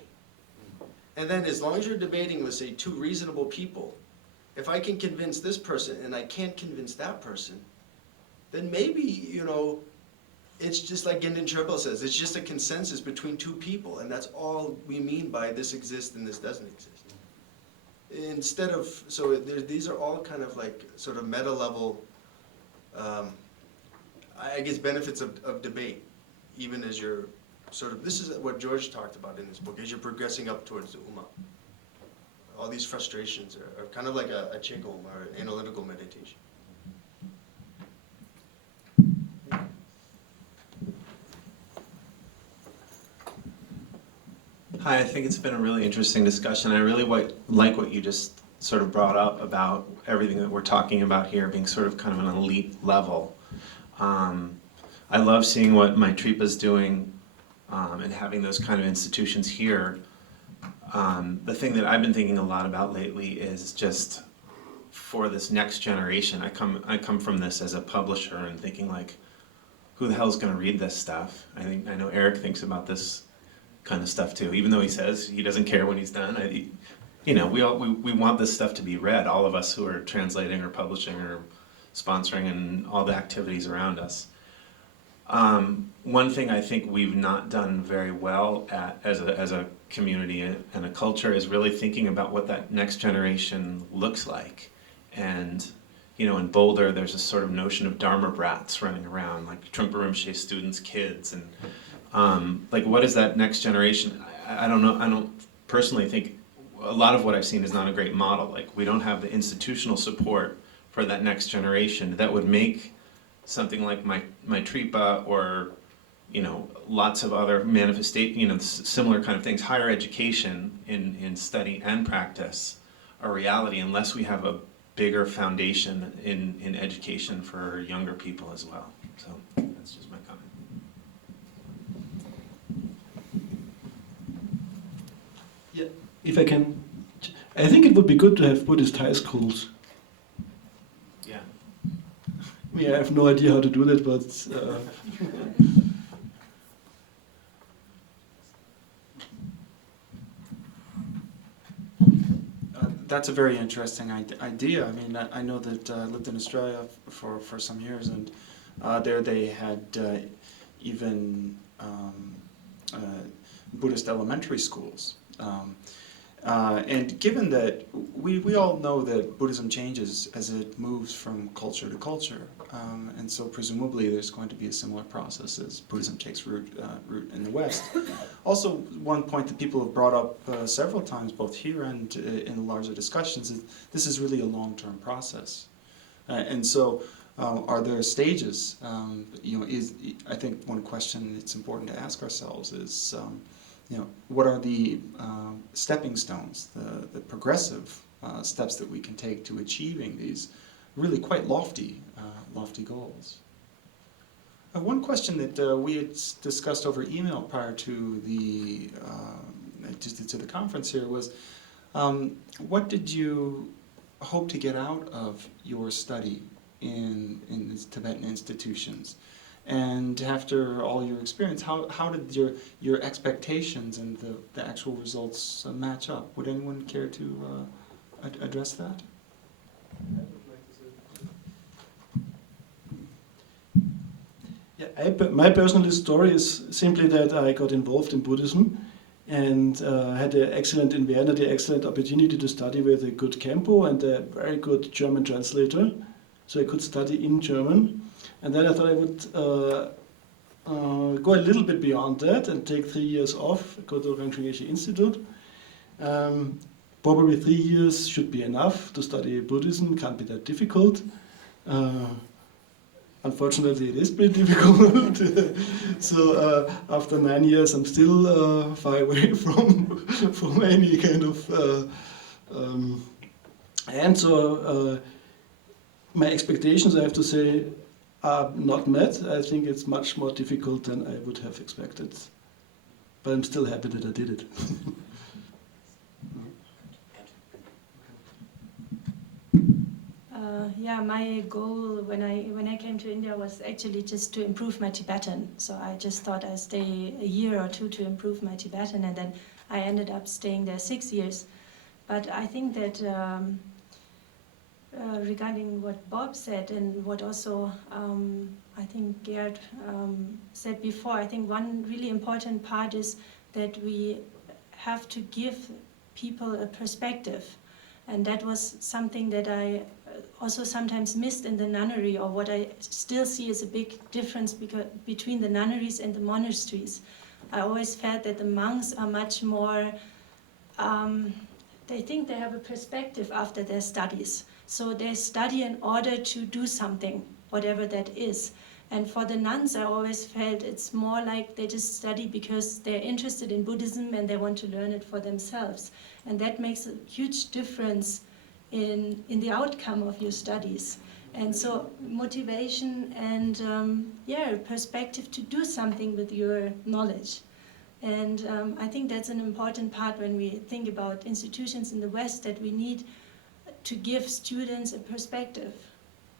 And then, as long as you're debating with, say, two reasonable people, if I can convince this person and I can't convince that person, then maybe, you know, it's just like Gendon Chögyal says, it's just a consensus between two people, and that's all we mean by this exists and this doesn't exist. Instead of, so these are all kind of like sort of meta level, I guess, benefits of debate, even as you're sort of, this is what George talked about in his book, as you're progressing up towards the Ummah. All these frustrations are kind of like a Qigong or an analytical meditation. Hi, I think it's been a really interesting discussion. I really like what you just sort of brought up about everything that we're talking about here being sort of kind of an elite level. I love seeing what Maitripa's doing and having those kind of institutions here. The thing that I've been thinking a lot about lately is just for this next generation. I come from this as a publisher and thinking like, who the hell's going to read this stuff? I know Eric thinks about this kind of stuff too, even though he says he doesn't care when he's done. You know, we want this stuff to be read, all of us who are translating or publishing or sponsoring and all the activities around us. One thing I think we've not done very well at as a community and a culture is really thinking about what that next generation looks like. And you know, in Boulder, there's a sort of notion of Dharma brats running around, like Trungpa Rinpoche students' kids, and like, what is that next generation? I don't know. I don't personally think a lot of what I've seen is not a great model. Like, we don't have the institutional support for that next generation that would make something like Maitripa or, you know, lots of other manifestation, you know, similar kind of things, higher education in study and practice, a reality, unless we have a bigger foundation in education for younger people as well. So that's just my comment. Yeah, if I can, I think it would be good to have Buddhist high schools. Yeah. I mean, I have no idea how to do that, but That's a very interesting idea. I mean, I know that I lived in Australia for some years, and there they had even Buddhist elementary schools. And given that we all know that Buddhism changes as it moves from culture to culture, and so presumably there's going to be a similar process as Buddhism takes root in the West. Also, one point that people have brought up several times, both here and in the larger discussions, is this is really a long-term process. And so, are there stages? You know, I think one question that's important to ask ourselves is, you know, what are the stepping stones, the progressive steps that we can take to achieving these really quite lofty goals? One question that we had discussed over email prior to the conference here was, what did you hope to get out of your study in these Tibetan institutions? And after all your experience, how did your expectations and the actual results match up? Would anyone care to address that? yeah, my personal story is simply that I got involved in Buddhism and had an excellent in Vienna, the excellent opportunity to study with a good Kempo and a very good German translator, so I could study in German. And then I thought I would go a little bit beyond that and take 3 years off, go to Rangjung Yeshe Institute. Probably 3 years should be enough to study Buddhism, can't be that difficult. Unfortunately, it is pretty difficult. So after 9 years, I'm still far away from any kind of And so my expectations, I have to say, are not met. I think it's much more difficult than I would have expected. But I'm still happy that I did it. Yeah, my goal when I came to India was actually just to improve my Tibetan. So I just thought I'd stay a year or two to improve my Tibetan, and then I ended up staying there 6 years. But I think that regarding what Bob said and what also I think Gerd said before, I think one really important part is that we have to give people a perspective. And that was something that I also sometimes missed in the nunnery, or what I still see as a big difference between the nunneries and the monasteries. I always felt that the monks are much more, they think they have a perspective after their studies. So they study in order to do something, whatever that is. And for the nuns, I always felt it's more like they just study because they're interested in Buddhism and they want to learn it for themselves. And that makes a huge difference in the outcome of your studies. And so motivation and perspective to do something with your knowledge. And I think that's an important part when we think about institutions in the West, that we need to give students a perspective.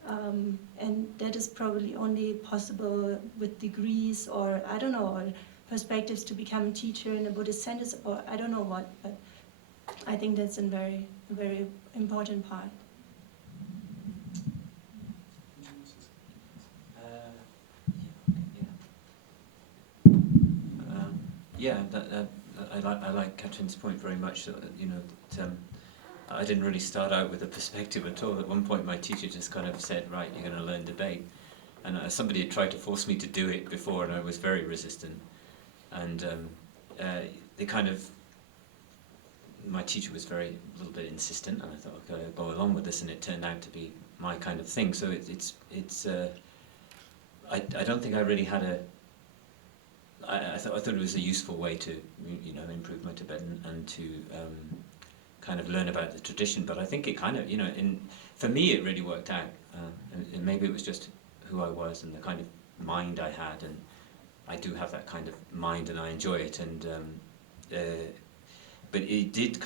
And that is probably only possible with degrees, or I don't know, or perspectives to become a teacher in a Buddhist center, or I don't know what, but I think that's a very important part. I like Katrin's point very much. That, I didn't really start out with a perspective at all. At one point, my teacher just kind of said, "Right, you're going to learn debate," and somebody had tried to force me to do it before, and I was very resistant. And my teacher was a little bit insistent, and I thought, okay, I'll go along with this, and it turned out to be my kind of thing. So I don't think I really had I thought it was a useful way to improve my Tibetan and to kind of learn about the tradition. But I think it kind of for me it really worked out, and maybe it was just who I was and the kind of mind I had, and I do have that kind of mind and I enjoy it. And but it did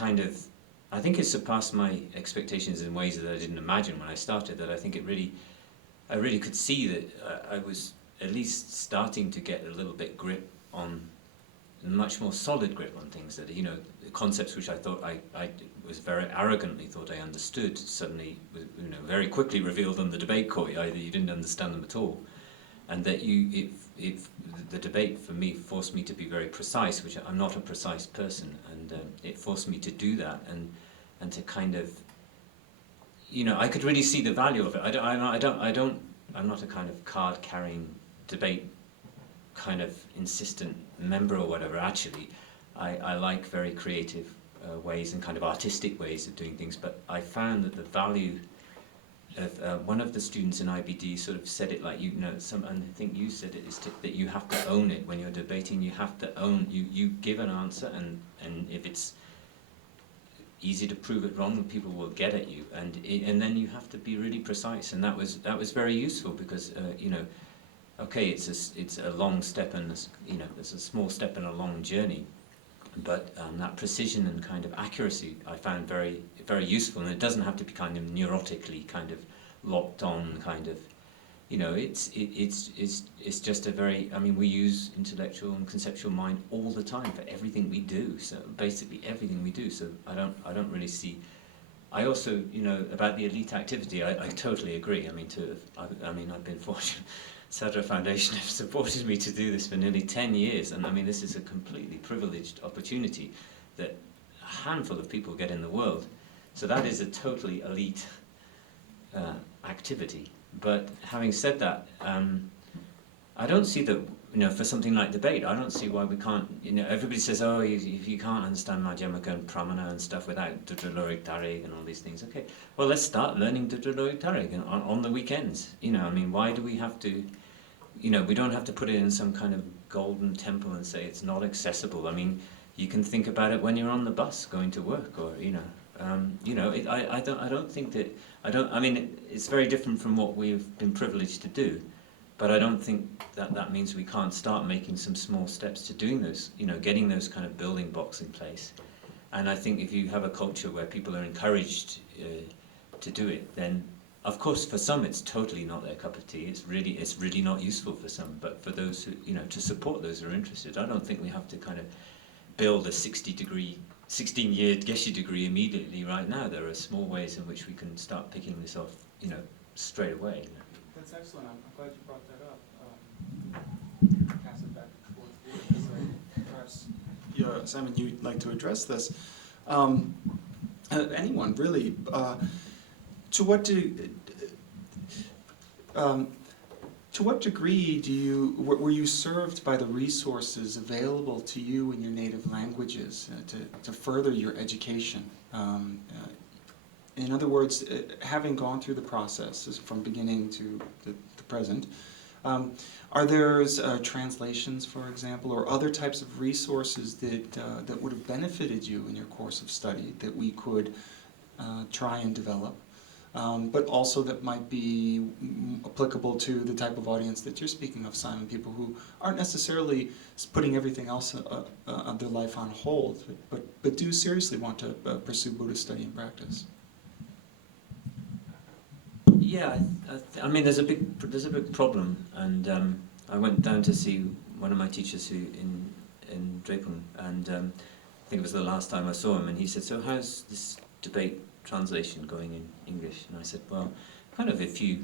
I think it surpassed my expectations in ways that I didn't imagine when I started. That I think I really could see that I was at least starting to get a little bit grip on, a much more solid grip on things, that the concepts which I thought I was very arrogantly thought I understood, suddenly very quickly revealed on the debate court either you didn't understand them at all, and that the debate for me forced me to be very precise, which I'm not a precise person, and it forced me to do that and to kind of I could really see the value of it. I'm not a kind of card-carrying debate kind of insistent member or whatever. Actually, I like very creative ways and kind of artistic ways of doing things, but I found that the value of one of the students in IBD sort of said it like, and I think you said it, is that you have to own it when you're debating. You have to own, you give an answer, and if it's easy to prove it wrong, people will get at you, and then you have to be really precise, and that was very useful, because okay, it's a long step, and it's a small step in a long journey, but that precision and kind of accuracy I found very, very useful, and it doesn't have to be kind of neurotically kind of locked on kind of, it's just a very, we use intellectual and conceptual mind all the time for everything we do, so basically everything we do, so I don't really see. I also, about the elite activity, I totally agree. I've been fortunate. Sera Foundation have supported me to do this for nearly 10 years, and this is a completely privileged opportunity that a handful of people get in the world. So that is a totally elite activity. But having said that, I don't see that, for something like debate, I don't see why we can't, everybody says, oh, if you can't understand Madhyamaka and Pramana and stuff without Dudroloik Tarig and all these things, okay, well, let's start learning Dudroloik Tarig on the weekends. Why do we have to, we don't have to put it in some kind of golden temple and say it's not accessible. You can think about it when you're on the bus going to work, or, You know, I don't think that, I mean, it's very different from what we've been privileged to do, but I don't think that that means we can't start making some small steps to doing those, you know, getting those kind of building blocks in place. And I think if you have a culture where people are encouraged to do it, then of course for some it's totally not their cup of tea. It's really not useful for some. But for those who, you know, to support those who are interested, I don't think we have to kind of build a 16-year Geshe degree immediately right now. There are small ways in which we can start picking this off, you know, straight away. That's excellent. I'm glad you brought that up. Pass it back towards you. Perhaps, yeah, Simon, you'd like to address this. Anyone, really. To what degree were you served by the resources available to you in your native languages to further your education? In other words, having gone through the process from beginning to the present, are there translations, for example, or other types of resources that would have benefited you in your course of study that we could try and develop? But also that might be applicable to the type of audience that you're speaking of, Simon, people who aren't necessarily putting everything else of their life on hold, but do seriously want to pursue Buddhist study and practice. Yeah, I mean, there's a big problem, and I went down to see one of my teachers who in Drikung, and I think it was the last time I saw him, and he said, "So how's this debate translation going in English?" And I said, "Well, kind of a few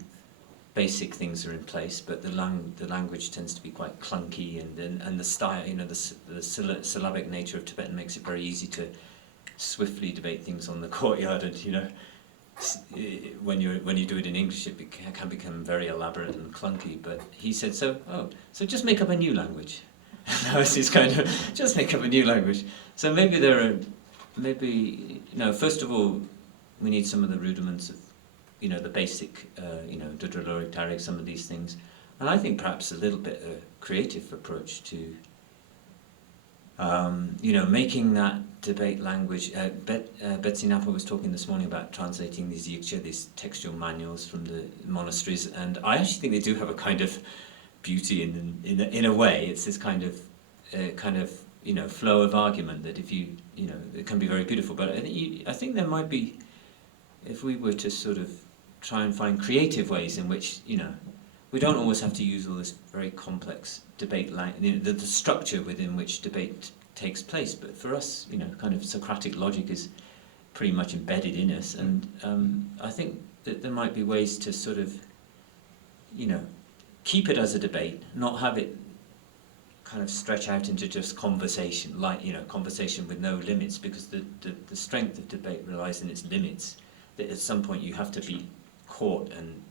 basic things are in place, but the language tends to be quite clunky, and the style, you know, the syllabic nature of Tibetan makes it very easy to swiftly debate things on the courtyard, and you know, when you do it in English, it can become very elaborate and clunky." But he said, so just make up a new language." That was his kind of, just make up a new language. So maybe you know, first of all, we need some of the rudiments of, you know, the basic, you know, Dudra Tarik, some of these things. And I think perhaps a little bit a creative approach to, you know, making that debate language. Betsy Napa was talking this morning about translating these yiksha, these textual manuals from the monasteries, and I actually think they do have a kind of beauty in a way. It's this kind of you know, flow of argument that if you know, it can be very beautiful. But I think there might be, if we were to sort of try and find creative ways in which, you know, we don't always have to use all this very complex debate, you know, the structure within which debate takes place. But for us, you know, kind of Socratic logic is pretty much embedded in us, and I think that there might be ways to sort of, you know, keep it as a debate, not have it kind of stretch out into just conversation, like, you know, conversation with no limits, because the strength of debate relies in its limits, that at some point you have to be caught and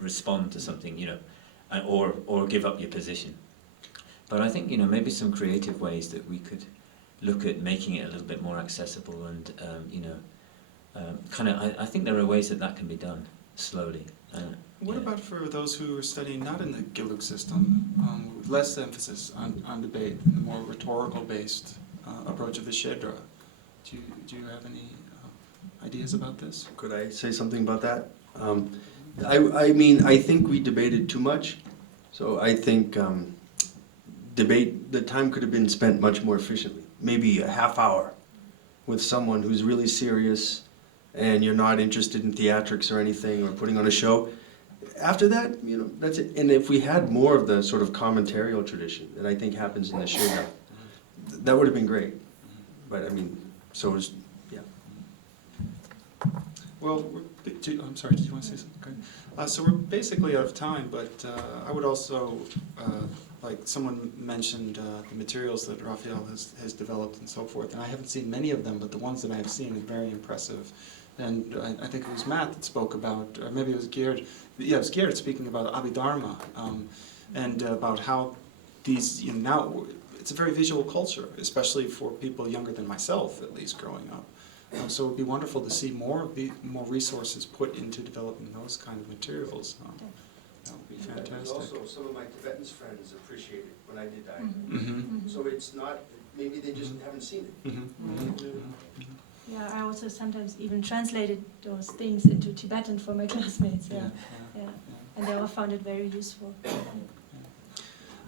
respond to something, you know, or give up your position. But I think, you know, maybe some creative ways that we could look at making it a little bit more accessible, and you know, kind of, I think there are ways that can be done slowly. What about for those who are studying not in the Giluk system, with less emphasis on debate, the more rhetorical-based approach of the Shedra? Do you have any ideas about this? Could I say something about that? I mean, I think we debated too much, so I think the time could have been spent much more efficiently. Maybe a half hour with someone who's really serious and you're not interested in theatrics or anything or putting on a show. After that, you know, that's it. And if we had more of the sort of commentarial tradition that I think happens in the Shedra, that would have been great. But I mean, so is, yeah. Well, I'm sorry, did you want to say something? Okay. So we're basically out of time, but I would also, like someone mentioned the materials that Raphael has developed and so forth, and I haven't seen many of them, but the ones that I have seen are very impressive. And I think it was Matt that spoke about, or maybe it was Gerd, yeah, it was Gerd speaking about Abhidharma, and about how these, you know, now, it's a very visual culture, especially for people younger than myself, at least, growing up. So it would be wonderful to see more resources put into developing those kind of materials. That would be fantastic. Also, some of my Tibetan friends appreciated when I did that. Mm-hmm. So it's not, maybe they just haven't seen it. Mm-hmm. Mm-hmm. Yeah, I also sometimes even translated those things into Tibetan for my classmates. Yeah, yeah. And they all found it very useful.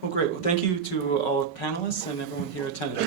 Well, great. Well, thank you to all panelists and everyone here attending.